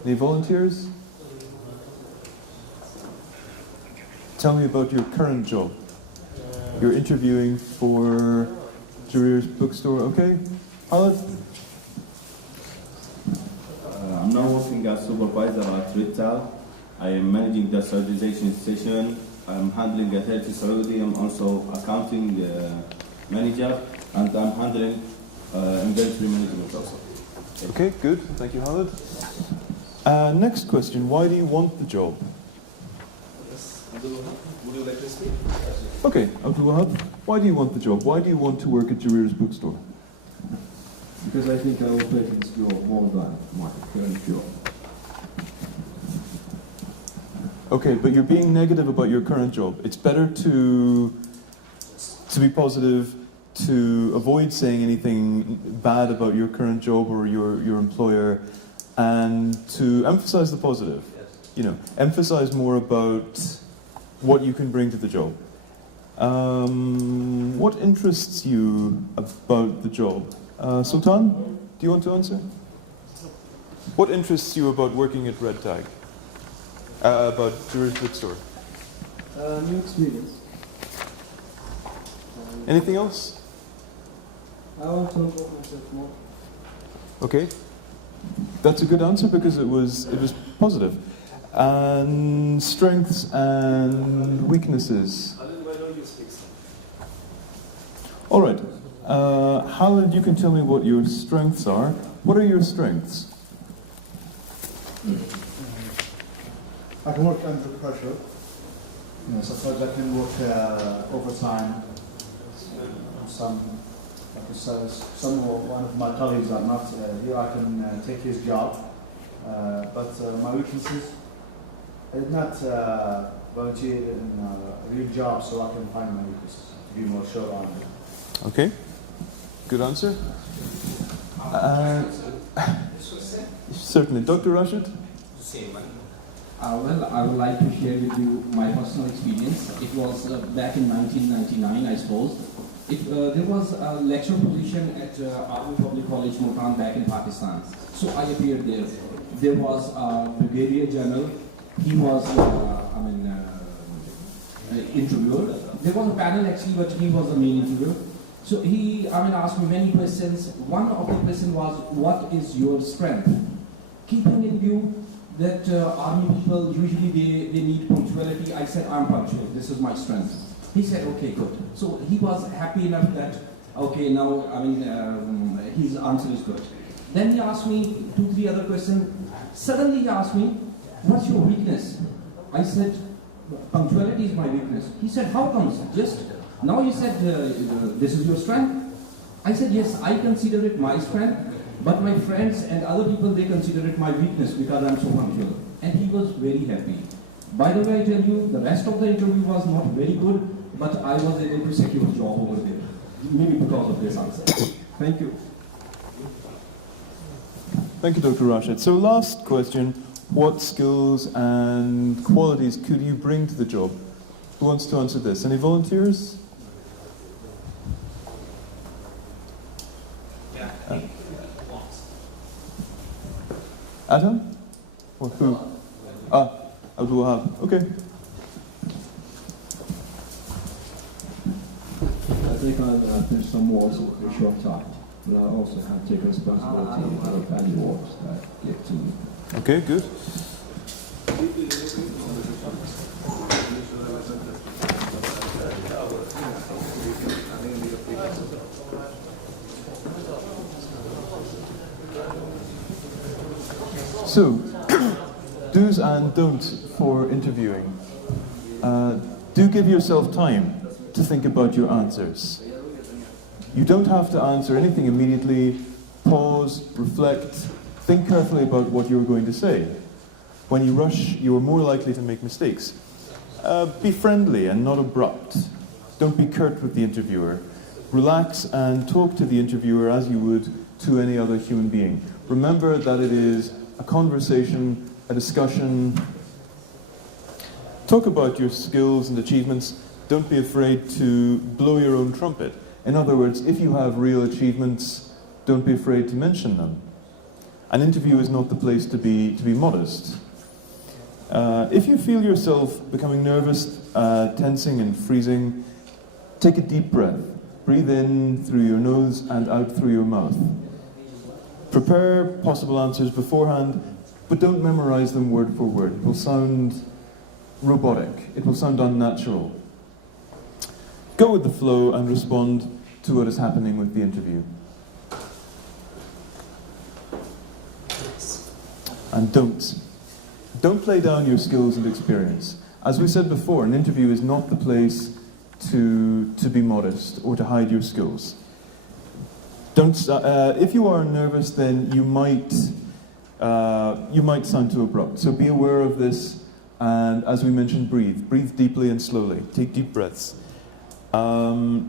Any volunteers? Tell me about your current job. You're interviewing for Duryer's bookstore, okay? Olive? working as supervisor at retail. I am managing the standardization station. I'm handling Attire Saudi. I'm also accounting manager, and I'm handling inventory management also. Okay, good. Thank you, Khalid. Next question. Why do you want the job? Would you like to speak? Okay, Abdul Wahab, why do you want the job? Why do you want to work at Jarir's bookstore? Because I think I will take this job more than my current job. Okay, but you're being negative about your current job. It's better to be positive, to avoid saying anything bad about your current job or your employer, and to emphasize the positive. You know, emphasize more about what you can bring to the job. What interests you about the job? Sultan, do you want to answer? What interests you about working at Red Tag? About Jarir's bookstore? New experience. Anything else? I want to know myself more. Okay, that's a good answer because it was positive. And strengths and weaknesses. All right, Khalid, you can tell me what your strengths are. What are your strengths? I can work under pressure. Sometimes I can work overtime. One of my colleagues are not here. I can take his job, but my weaknesses, I did not volunteer in a real job, so I can find my weaknesses to be more sure on it. Okay, good answer. Certainly, Dr. Rashid. Well, I would like to share with you my personal experience. It was back in 1999, I suppose. There was a lecture position at Army Public College, Multan, back in Pakistan. So I appeared there. There was a Brigadier General. He was, interviewer. There was a panel actually, but he was the main interviewer. So he, asked me many questions. One of the questions was, what is your strength? Keeping in view that army people, usually they need punctuality. I said, I'm punctual. This is my strength. He said, okay, good. So he was happy enough that, okay, now, his answer is good. Then he asked me 2-3 other questions. Suddenly he asked me, what's your weakness? I said, punctuality is my weakness. He said, how comes? Just now you said, this is your strength? I said, yes, I consider it my strength, but my friends and other people, they consider it my weakness because I'm so punctual. And he was very happy. By the way, I tell you, the rest of the interview was not very good, but I was able to secure a job over there. Maybe because of this answer. Thank you. Thank you, Dr. Rashid. So last question, what skills and qualities could you bring to the job? Who wants to answer this? Any volunteers? Adam? Or who? Abdul Wahab. Okay. I think I'll finish some works in a short time, but I also have to take responsibility for any works that get to me. Okay, good. So, do's and don'ts for interviewing. Do give yourself time to think about your answers. You don't have to answer anything immediately. Pause, reflect, think carefully about what you're going to say. When you rush, you are more likely to make mistakes. Be friendly and not abrupt. Don't be curt with the interviewer. Relax and talk to the interviewer as you would to any other human being. Remember that it is a conversation, a discussion. Talk about your skills and achievements. Don't be afraid to blow your own trumpet. In other words, if you have real achievements, don't be afraid to mention them. An interview is not the place to be modest. If you feel yourself becoming nervous, tensing and freezing, take a deep breath. Breathe in through your nose and out through your mouth. Prepare possible answers beforehand but don't memorize them word for word. It will sound robotic. It will sound unnatural. Go with the flow and respond to what is happening with the interview. And don't play down your skills and experience. As we said before, an interview is not the place to be modest or to hide your skills. If you are nervous, then you might sound too abrupt. So be aware of this, and as we mentioned, breathe. Breathe deeply and slowly. Take deep breaths. The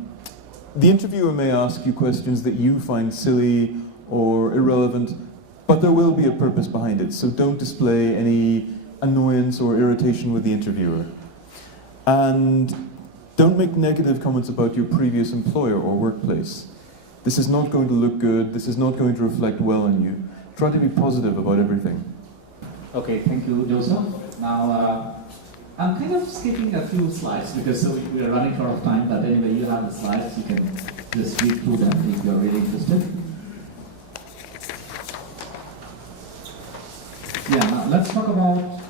interviewer may ask you questions that you find silly or irrelevant, but there will be a purpose behind it. So don't display any annoyance or irritation with the interviewer. And don't make negative comments about your previous employer or workplace. This is not going to look good. This is not going to reflect well on you. Try to be positive about everything. Okay, thank you, Joseph. Now, I'm kind of skipping a few slides because we are running short of time, but anyway, you have the slides. You can just read through them if you're really interested. Yeah, now let's talk about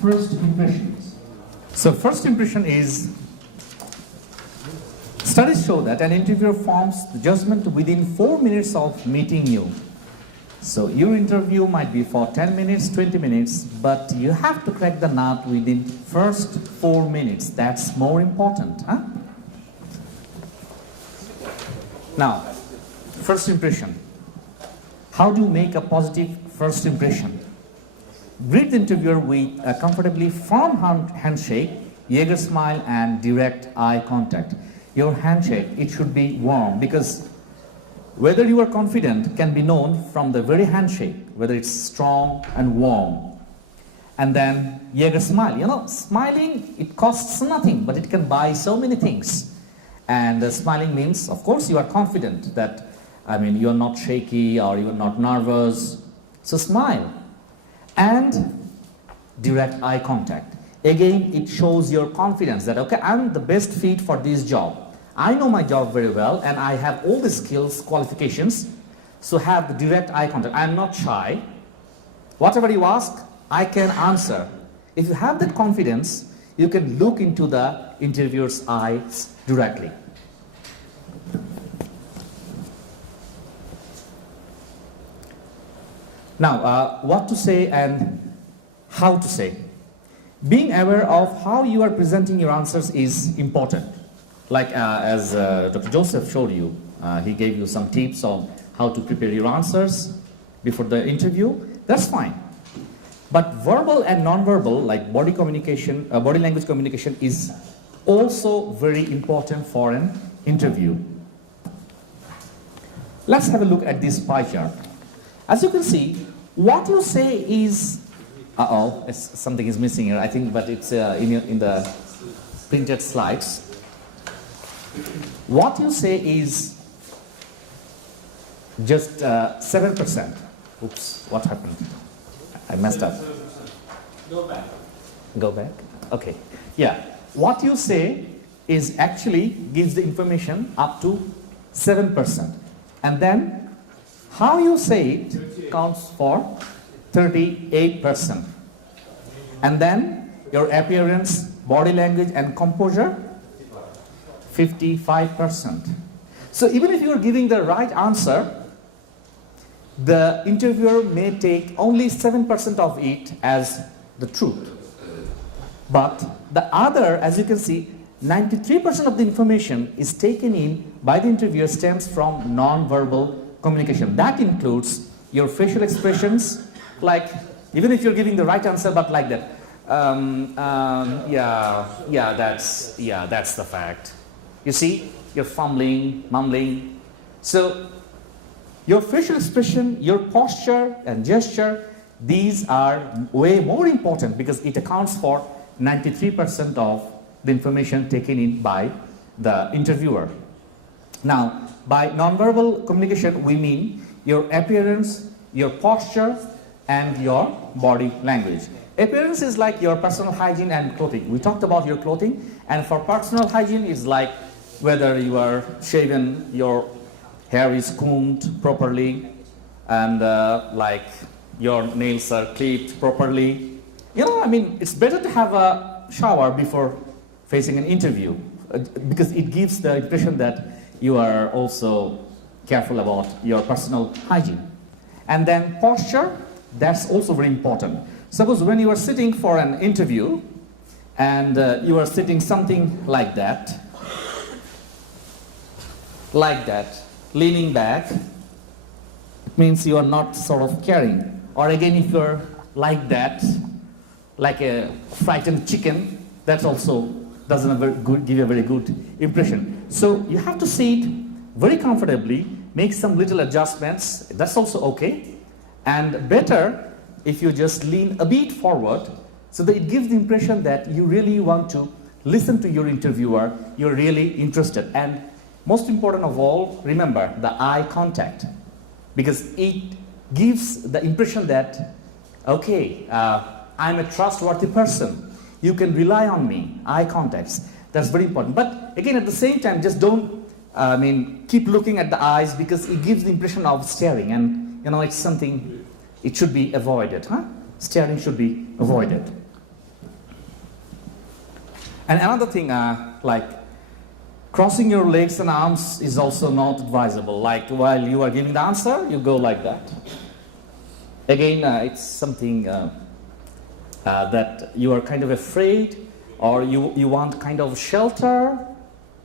first impressions. So first impression is, studies show that an interviewer forms the judgment within 4 minutes of meeting you. So your interview might be for 10 minutes, 20 minutes, but you have to crack the nut within first 4 minutes. That's more important. Huh? Now, first impression. How do you make a positive first impression? Greet the interviewer with a comfortably firm handshake, Jaeger smile, and direct eye contact. Your handshake, it should be warm, because whether you are confident can be known from the very handshake, whether it's strong and warm. And then Jaeger smile. You know, smiling, it costs nothing, but it can buy so many things. And smiling means, of course, you are confident that, you are not shaky or you are not nervous. So smile. And direct eye contact. Again, it shows your confidence that, okay, I'm the best fit for this job. I know my job very well and I have all the skills, qualifications. So have the direct eye contact. I'm not shy. Whatever you ask, I can answer. If you have that confidence, you can look into the interviewer's eyes directly. Now, what to say and how to say. Being aware of how you are presenting your answers is important. Like as Dr. Joseph showed you, he gave you some tips on how to prepare your answers before the interview. That's fine. But verbal and non-verbal, like body communication, body language communication, is also very important for an interview. Let's have a look at this pie chart. As you can see, what you say is, something is missing here, I think, but it's in the printed slides. What you say is just 7%. Oops, what happened? I messed up. Go back. Go back? Okay. Yeah. What you say is actually gives the information up to 7%. And then how you say it counts for 38%. And then your appearance, body language, and composure, 55%. So even if you are giving the right answer, the interviewer may take only 7% of it as the truth. But the other, as you can see, 93% of the information is taken in by the interviewer stems from non-verbal communication. That includes your facial expressions, like even if you're giving the right answer, but like that. That's the fact. You see, you're fumbling, mumbling. So your facial expression, your posture and gesture, these are way more important because it accounts for 93% of the information taken in by the interviewer. Now, by nonverbal communication, we mean your appearance, your posture, and your body language. Appearance is like your personal hygiene and clothing. We talked about your clothing, and for personal hygiene, it's like whether you are shaven, your hair is combed properly, and your nails are clipped properly. You know, I mean, it's better to have a shower before facing an interview because it gives the impression that you are also careful about your personal hygiene. And then posture, that's also very important. Suppose when you are sitting for an interview and you are sitting something like that, leaning back, it means you are not sort of caring. Or again, if you're like that, like a frightened chicken, that also doesn't give you a very good impression. So you have to sit very comfortably, make some little adjustments, that's also okay. And better if you just lean a bit forward so that it gives the impression that you really want to listen to your interviewer, you're really interested. And most important of all, remember the eye contact, because it gives the impression that, okay, I'm a trustworthy person. You can rely on me. Eye contacts. That's very important. But again, at the same time, just don't, keep looking at the eyes because it gives the impression of staring. And, you know, it's something, it should be avoided. Staring should be avoided. And another thing, like crossing your legs and arms is also not advisable. Like while you are giving the answer, you go like that. Again, it's something that you are kind of afraid or you want kind of shelter.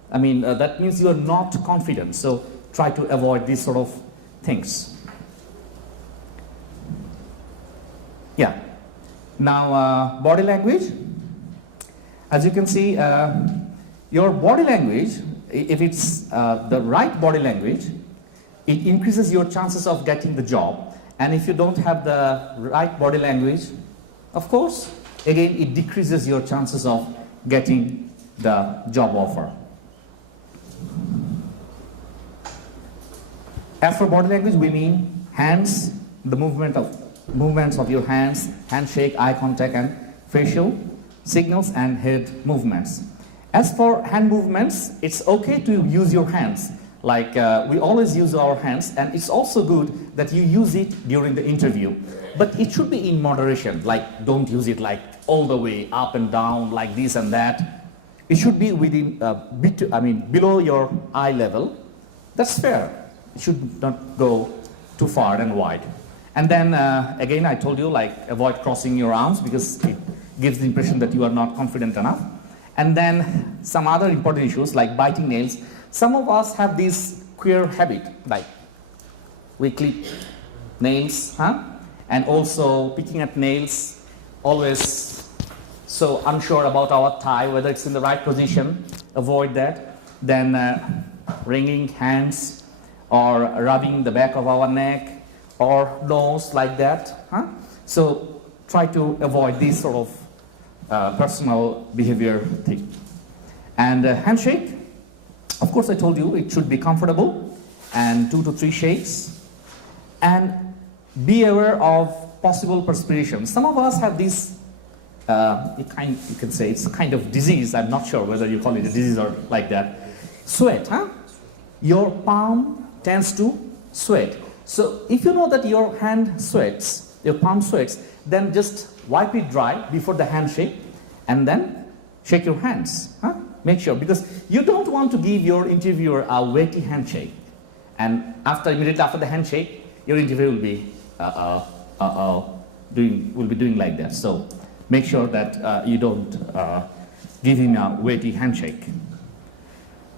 I mean, that means you are not confident. So try to avoid these sort of things. Yeah. Now, body language. As you can see, your body language, if it's the right body language, it increases your chances of getting the job. And if you don't have the right body language, of course, again, it decreases your chances of getting the job offer. As for body language, we mean hands, the movements of your hands, handshake, eye contact, and facial signals and head movements. As for hand movements, it's okay to use your hands. Like we always use our hands, and it's also good that you use it during the interview. But it should be in moderation. Like don't use it like all the way up and down, like this and that. It should be within, below your eye level. That's fair. It should not go too far and wide. And then again, I told you, like avoid crossing your arms because it gives the impression that you are not confident enough. And then some other important issues like biting nails. Some of us have this queer habit, like we clip nails, and also picking at nails, always so unsure about our tie, whether it's in the right position, avoid that. Then wringing hands or rubbing the back of our neck or nose like that. So try to avoid this sort of personal behavior thing. And handshake, of course I told you it should be comfortable and 2 to 3 shakes. And be aware of possible perspiration. Some of us have this, you can say it's a kind of disease, I'm not sure whether you call it a disease or like that. Sweat, Your palm tends to sweat. So if you know that your hand sweats, your palm sweats, then just wipe it dry before the handshake and then shake your hands. Make sure, because you don't want to give your interviewer a wetty handshake. And immediately after the handshake, your interviewer will be doing like that. So make sure that you don't give him a wetty handshake.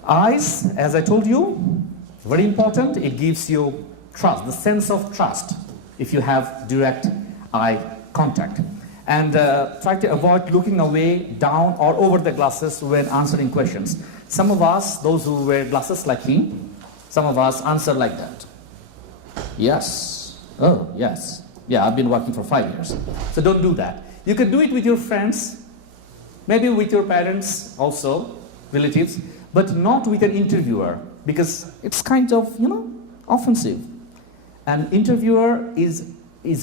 Eyes, as I told you, very important. It gives you trust, the sense of trust, if you have direct eye contact. And try to avoid looking away, down, or over the glasses when answering questions. Some of us, those who wear glasses like him, some of us answer like that. Yes. Oh, yes. Yeah, I've been working for 5 years. So don't do that. You can do it with your friends, maybe with your parents also, relatives, but not with an interviewer, because it's kind of, offensive. An interviewer is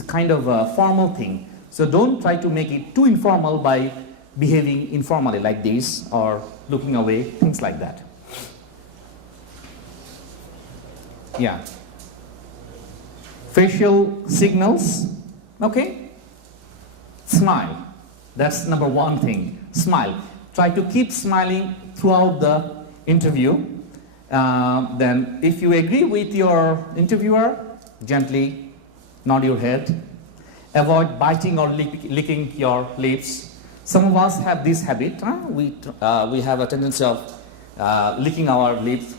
kind of a formal thing. So don't try to make it too informal by behaving informally like this or looking away, things like that. Yeah. Facial signals, Okay? Smile. That's number one thing. Smile. Try to keep smiling throughout the interview. Then if you agree with your interviewer, gently nod your head. Avoid biting or licking your lips. Some of us have this habit. We have a tendency of licking our lips,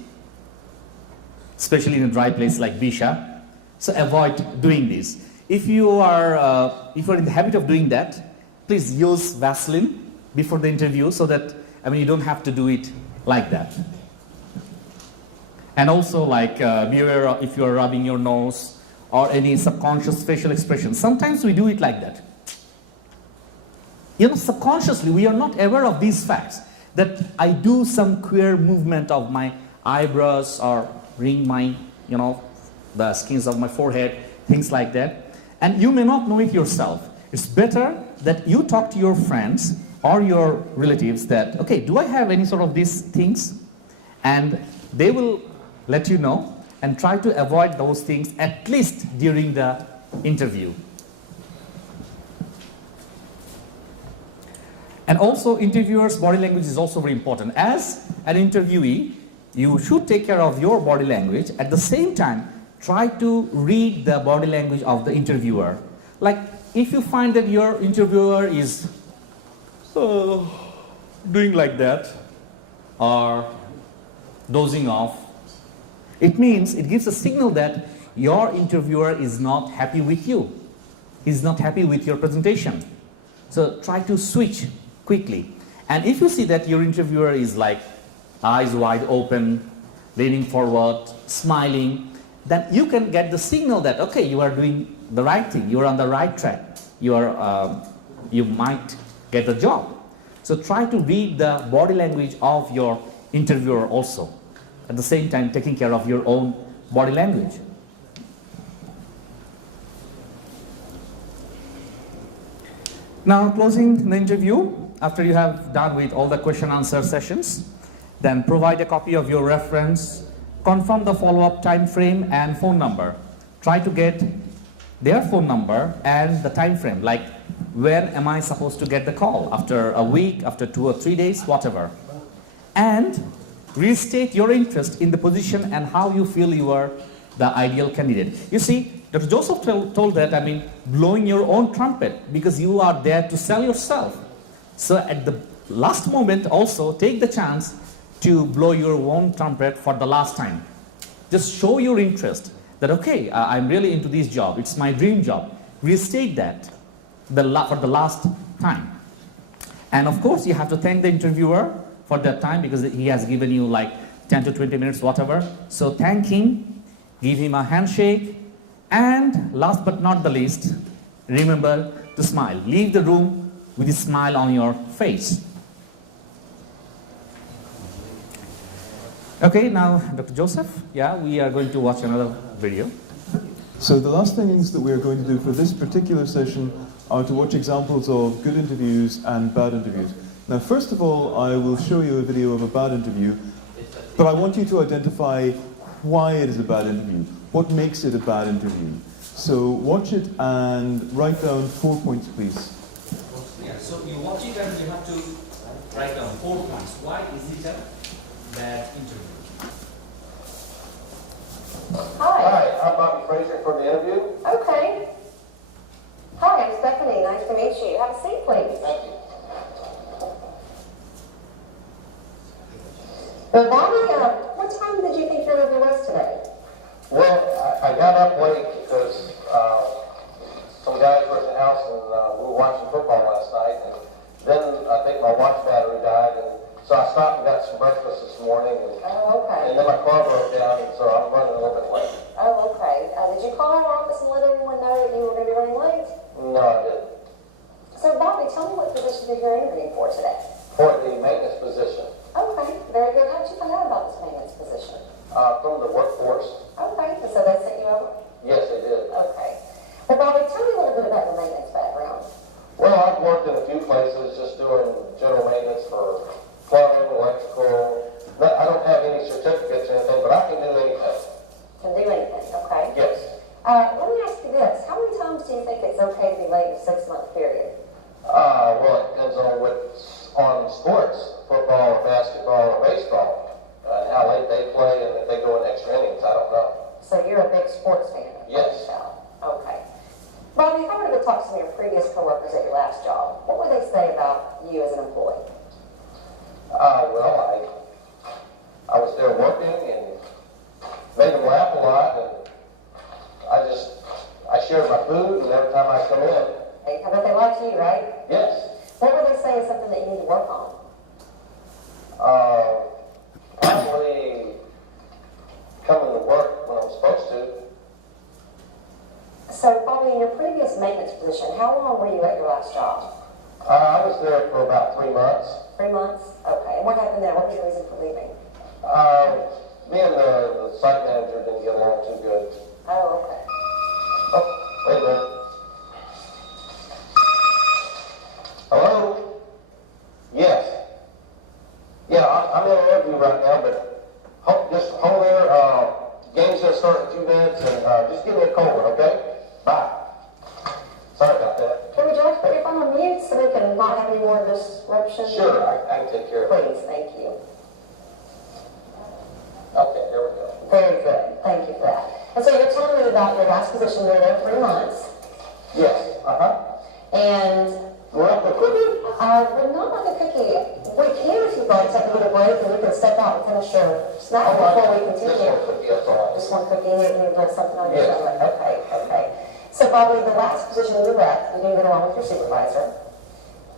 especially in a dry place like Bisha. So avoid doing this. If you are in the habit of doing that, please use Vaseline before the interview so that you don't have to do it like that. And also, like, beware if you are rubbing your nose or any subconscious facial expression. Sometimes we do it like that. Subconsciously, we are not aware of these facts, that I do some queer movement of my eyebrows or ring my, the skins of my forehead, things like that. And you may not know it yourself. It's better that you talk to your friends or your relatives that, okay, do I have any sort of these things? And they will let you know and try to avoid those things at least during the interview. And also, interviewers' body language is also very important. As an interviewee, you should take care of your body language. At the same time, try to read the body language of the interviewer. Like, if you find that your interviewer is doing like that or dozing off, it means, it gives a signal that your interviewer is not happy with you. He's not happy with your presentation. So try to switch quickly. And if you see that your interviewer is like eyes wide open, leaning forward, smiling, then you can get the signal that, okay, you are doing the right thing, you are on the right track, you might get the job. So try to read the body language of your interviewer also. At the same time, taking care of your own body language. Now, closing the interview, after you have done with all the question answer sessions, then provide a copy of your reference, confirm the follow-up time frame and phone number. Try to get their phone number and the time frame, like when am I supposed to get the call? After a week, after 2 or 3 days, whatever. And restate your interest in the position and how you feel you are the ideal candidate. You see, Dr. Joseph told that, blowing your own trumpet because you are there to sell yourself. So at the last moment also, take the chance to blow your own trumpet for the last time. Just show your interest that, okay, I'm really into this job. It's my dream job. Restate that for the last time. And of course, you have to thank the interviewer for that time because he has given you like 10 to 20 minutes, whatever. So thank him, give him a handshake, and last but not the least, remember to smile. Leave the room with a smile on your face. Okay, now Dr. Joseph, we are going to watch another video. So the last things that we are going to do for this particular session are to watch examples of good interviews and bad interviews. Now, first of all, I will show you a video of a bad interview, but I want you to identify why it is a bad interview. What makes it a bad interview? So watch it and write down 4 points, please. Yeah, so you watch it and you have to write down 4 points. Why is it a bad interview? Hi, I'm Bobby Fraser for the interview. Okay. Hi, I'm Stephanie. Nice to meet you. Have a seat, please. Thank you. Well, Bobby, what time did you think your interview was today? Well, I got up late because some guys were at the house and we were watching football last night. And then I think my watch battery died, and so I stopped and got some breakfast this morning. And, okay. And then my car broke down, and so I'm running a little bit late. Oh, okay. Did you call our office and let everyone know that you were going to be running late? No, I didn't. So, Bobby, tell me what position that you're interviewing for today. For the maintenance position. Okay, very good. How did you find out about this maintenance position? From the workforce. Okay, and so they sent you over? Yes, they did. Okay. Well, Bobby, tell me a little bit about your maintenance background. Well, I've worked in a few places just doing general maintenance for plumbing, electrical. I don't have any certificates or anything, but I can do anything. Can do anything, okay? Yes. Let me ask you this. How many times do you think it's okay to So you're a big sports fan? Yes. Okay. Bobby, if I were to go talk to some of your previous coworkers at your last job, what would they say about you as an employee? Well, I was there working and made them laugh a lot, and I shared my food, and every time I come in. Hey, I bet they liked you, right? Yes. What would they say is something that you need to work on? Probably coming to work when I'm supposed to. So, Bobby, in your previous maintenance position, how long were you at your last job? I was there for about 3 months. 3 months? Okay. And what happened there? What was your reason for leaving? Me and the site manager didn't get along too good. Oh, okay. Oh, wait a minute. Hello? Yes. Yeah, I'm in an interview right now, but just hold there. Game's gonna start in 2 minutes, and just give me a call, okay? Bye. Sorry about that. Can we just put your phone on mute so we can not have any more disruption? Sure, I can take care of it. Please, thank you. Okay, here we go. Very good. Thank you for that. And so you're telling me about your last position. You were there 3 months. Yes. And we're up a cookie? We're not like a cookie. We can if you'd like to take a little break and you can step out and finish your snack before we continue. Just one cookie and you've done something on your stomach. Okay. So Bobby, the last position you were at, you didn't get along with your supervisor,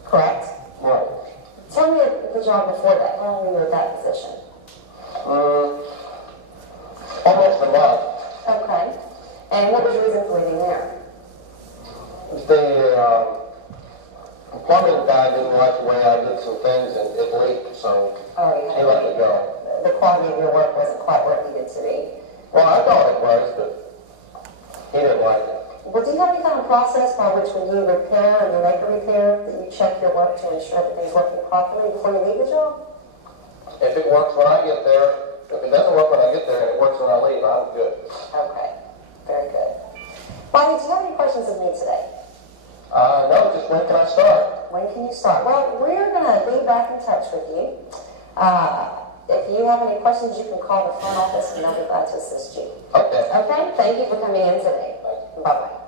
correct? Right. Tell me the job before that. How long were you at that position? Almost a month. Okay. And what was your reason for leaving there? The plumbing guy didn't like the way I did some things, and it leaked, so he let me go. The quality of your work wasn't quite where it needed to be. Well, I thought it was, but he didn't like it. Well, do you have any kind of process by which when you repair and you make a repair, that you check your work to ensure that things working properly before you leave the job? If it works when I get there, if it doesn't work when I get there and it works when I leave, I'm good. Okay, very good. Bobby, do you have any questions of me today? No, just when can I start? When can you start? Well, we're going to be back in touch with you. If you have any questions, you can call the front office and they'll be glad to assist you. Okay. Okay, thank you for coming in today. Bye-bye.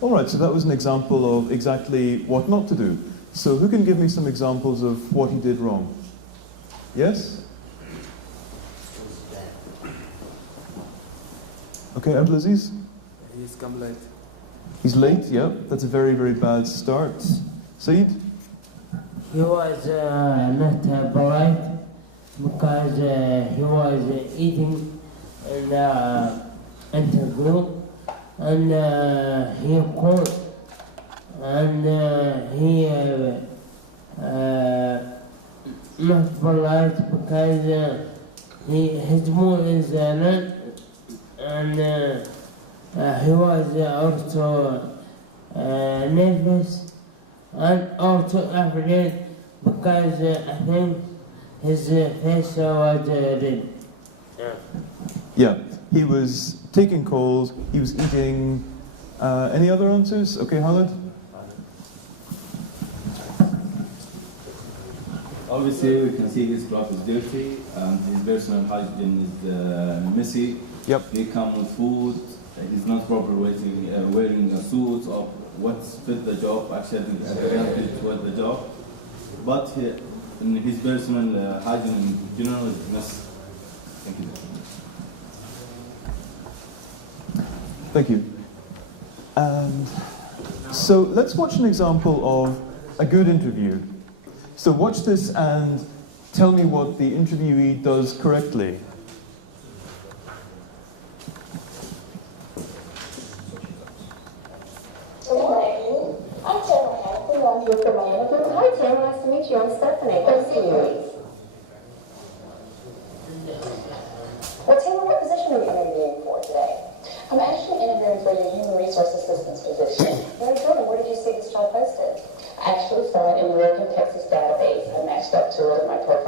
All right, so that was an example of exactly what not to do. So who can give me some examples of what he did wrong? Yes? Okay, Abdulaziz? He's come late. He's late, yeah. That's a very, very bad start. Saeed? He was not polite because he was eating in the interview and he called and he not polite because his mood is not and he was also nervous and also afraid because I think his face was red. Yeah, he was taking calls, he was eating. Any other answers? Okay, Khalid? Obviously, we can see his cloth is dirty, and his personal hygiene is messy. Yep. He comes with food, he's not properly wearing a suit or what's fit the job, actually with the job. But in his personal hygiene in general is messy. Thank you. Thank you. So let's watch an example of a good interview. So watch this and tell me what the interviewee does correctly. Good morning. I'm Tamara Hanson. I'm here for my interview. Hi, Tamara. Nice to meet you. I'm Stephanie. Nice to meet you. Well, Tamara, what position are you interviewing for today? I'm actually interviewing for your human resource assistance position. Very good. And where did you see this job posted? I actually saw it in the American Texas database. I matched up to it in my profile.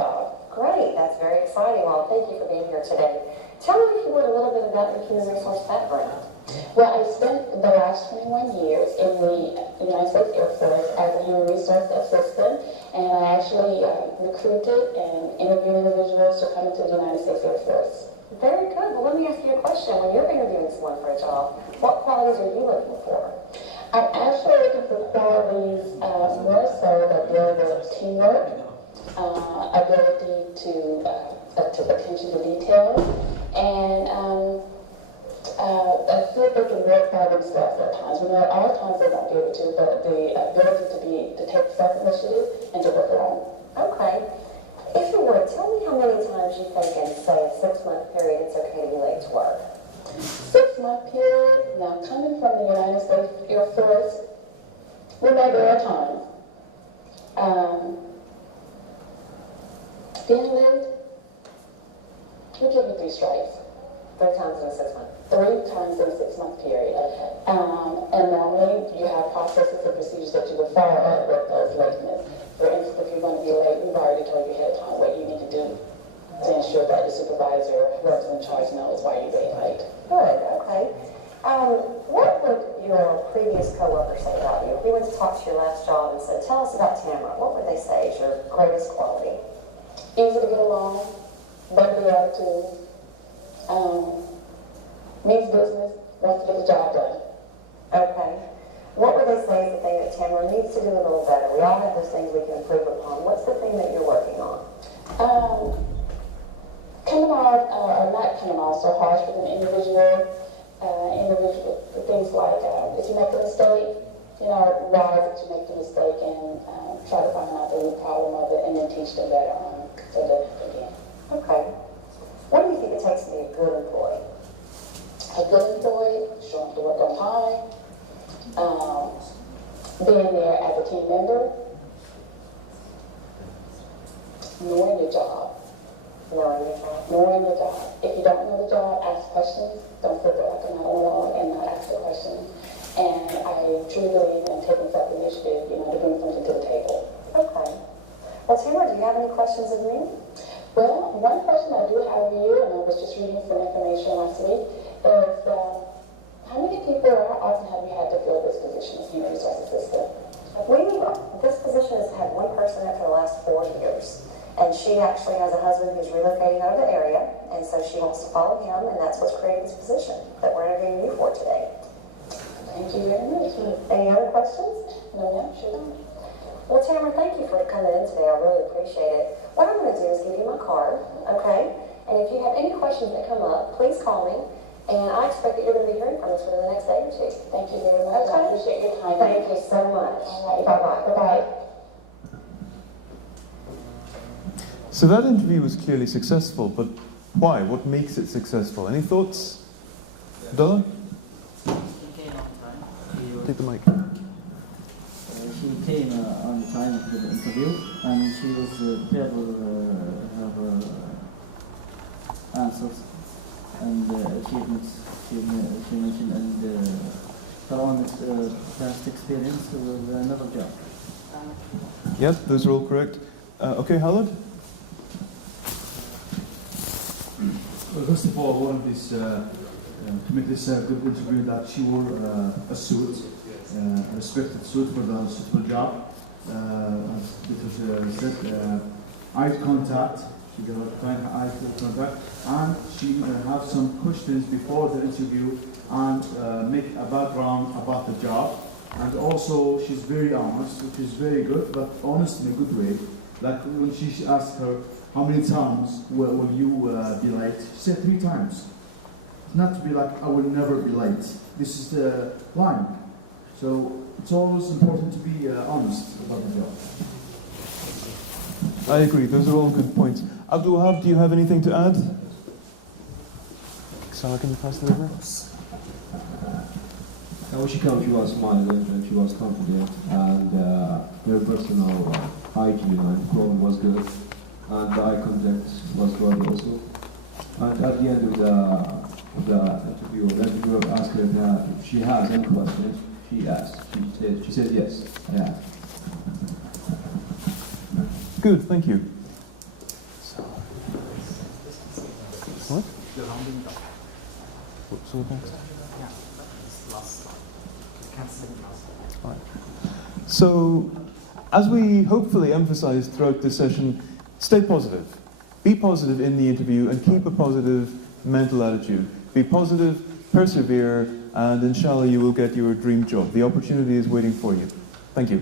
Great, that's very exciting. Well, thank you for being here today. Tell me, if you would, a little bit about your human resource background. Well, I spent the last 21 years in the United States Air Force as a human resource assistant, and I actually recruited and interviewed individuals to come into the United States Air Force. Very good. Well, let me ask you a question. When you're interviewing someone for a job, what qualities are you looking for? I'm actually looking for qualities more so that deal with teamwork, ability to attention to detail, and I feel they can work by themselves at times. We know at all times they won't be able to, but the ability to take self-initiative and to work alone. Okay. If you would, tell me how many times you think in, say, a 6-month period it's okay to be late to work. 6-month period, now coming from the United States Air Force, we know there are times. Being late, we'll give you 3 strikes. 3 times in a 6-month? 3 times in a 6-month period. And normally you have processes and procedures that you would follow up with those lateness. For instance, if you're going to be late, we've already told you ahead of time what you need to do to ensure that the supervisor, whoever's in charge, knows why you're being late. Good, okay. What would your previous coworkers say about you? If you went to talk to your last job and said, tell us about Tamara, what would they say is your greatest quality? Easy to get along, bubbly attitude, means business, wants to get the job done. Okay. What would they say is the thing that Tamara needs to do a little better? We all have those things we can improve upon. What's the thing that you're working on? Coming off, or not coming off so harsh with an individual, things like if you make a mistake, realize that you make the mistake and try to find out the root problem of it and then teach them better on so that again. Okay. What do you think it takes to be a good employee? A good employee, showing up to work on time, being there as a team member, knowing your job. Knowing your job. If you don't know the job, ask questions. Don't sit there like a monologue and not ask the questions. And I truly believe in taking self-initiative, to bring something to the table. Okay. Well, Tamara, do you have any questions of me? Well, one question I do have of you, and I was just reading some information last week, is how many people or how often have you had to fill this position as human resource assistant? This position has had one person in it for the last 4 years. And she actually has a husband who's relocating out of the area, and so she wants to follow him, and that's what's created this position that we're interviewing you for today. Thank you very much. Any other questions? No, ma'am, sure don't. Well, Tamara, thank you for coming in today. I really appreciate it. What I'm going to do is give you my card, okay? And if you have any questions that come up, please call me. And I expect that you're going to be hearing from us within the next day or 2. Thank you very much. Okay. I appreciate your time. Thank you so much. All right. Bye-bye. Bye-bye. So that interview was clearly successful, but why? What makes it successful? Any thoughts? Donna? Take the mic. She came on time for the interview, and she was prepared with her answers and achievements she mentioned, and her own past experience with another job. Yep, those are all correct. Okay, Howard? Well, first of all, I wanted this, to make this a good interview, that she wore a suit, a respected suit for the suitable job. As it was said, eye contact, she got eye contact, and she have some questions before the interview and make a background about the job. And also, she's very honest, which is very good, but honest in a good way. Like when she asked her, how many times will you be late? She said 3 times. Not to be like, I will never be late. This is the line. So it's always important to be honest about the job. I agree, those are all good points. Abdul Wahab, do you have anything to add? Sarah, can you pass that over? When she came, she was smiling and she was confident, and her personal hygiene and clothing was good, and the eye contact was good also. And at the end of the interviewer asked her if she has any questions. She asked. She said yes, I have. Good, thank you. So. What? You're rounding up. So next. Yeah, this last slide. You can't see the last slide. All right. So, as we hopefully emphasize throughout this session, stay positive. Be positive in the interview and keep a positive mental attitude. Be positive, persevere, and inshallah you will get your dream job. The opportunity is waiting for you. Thank you.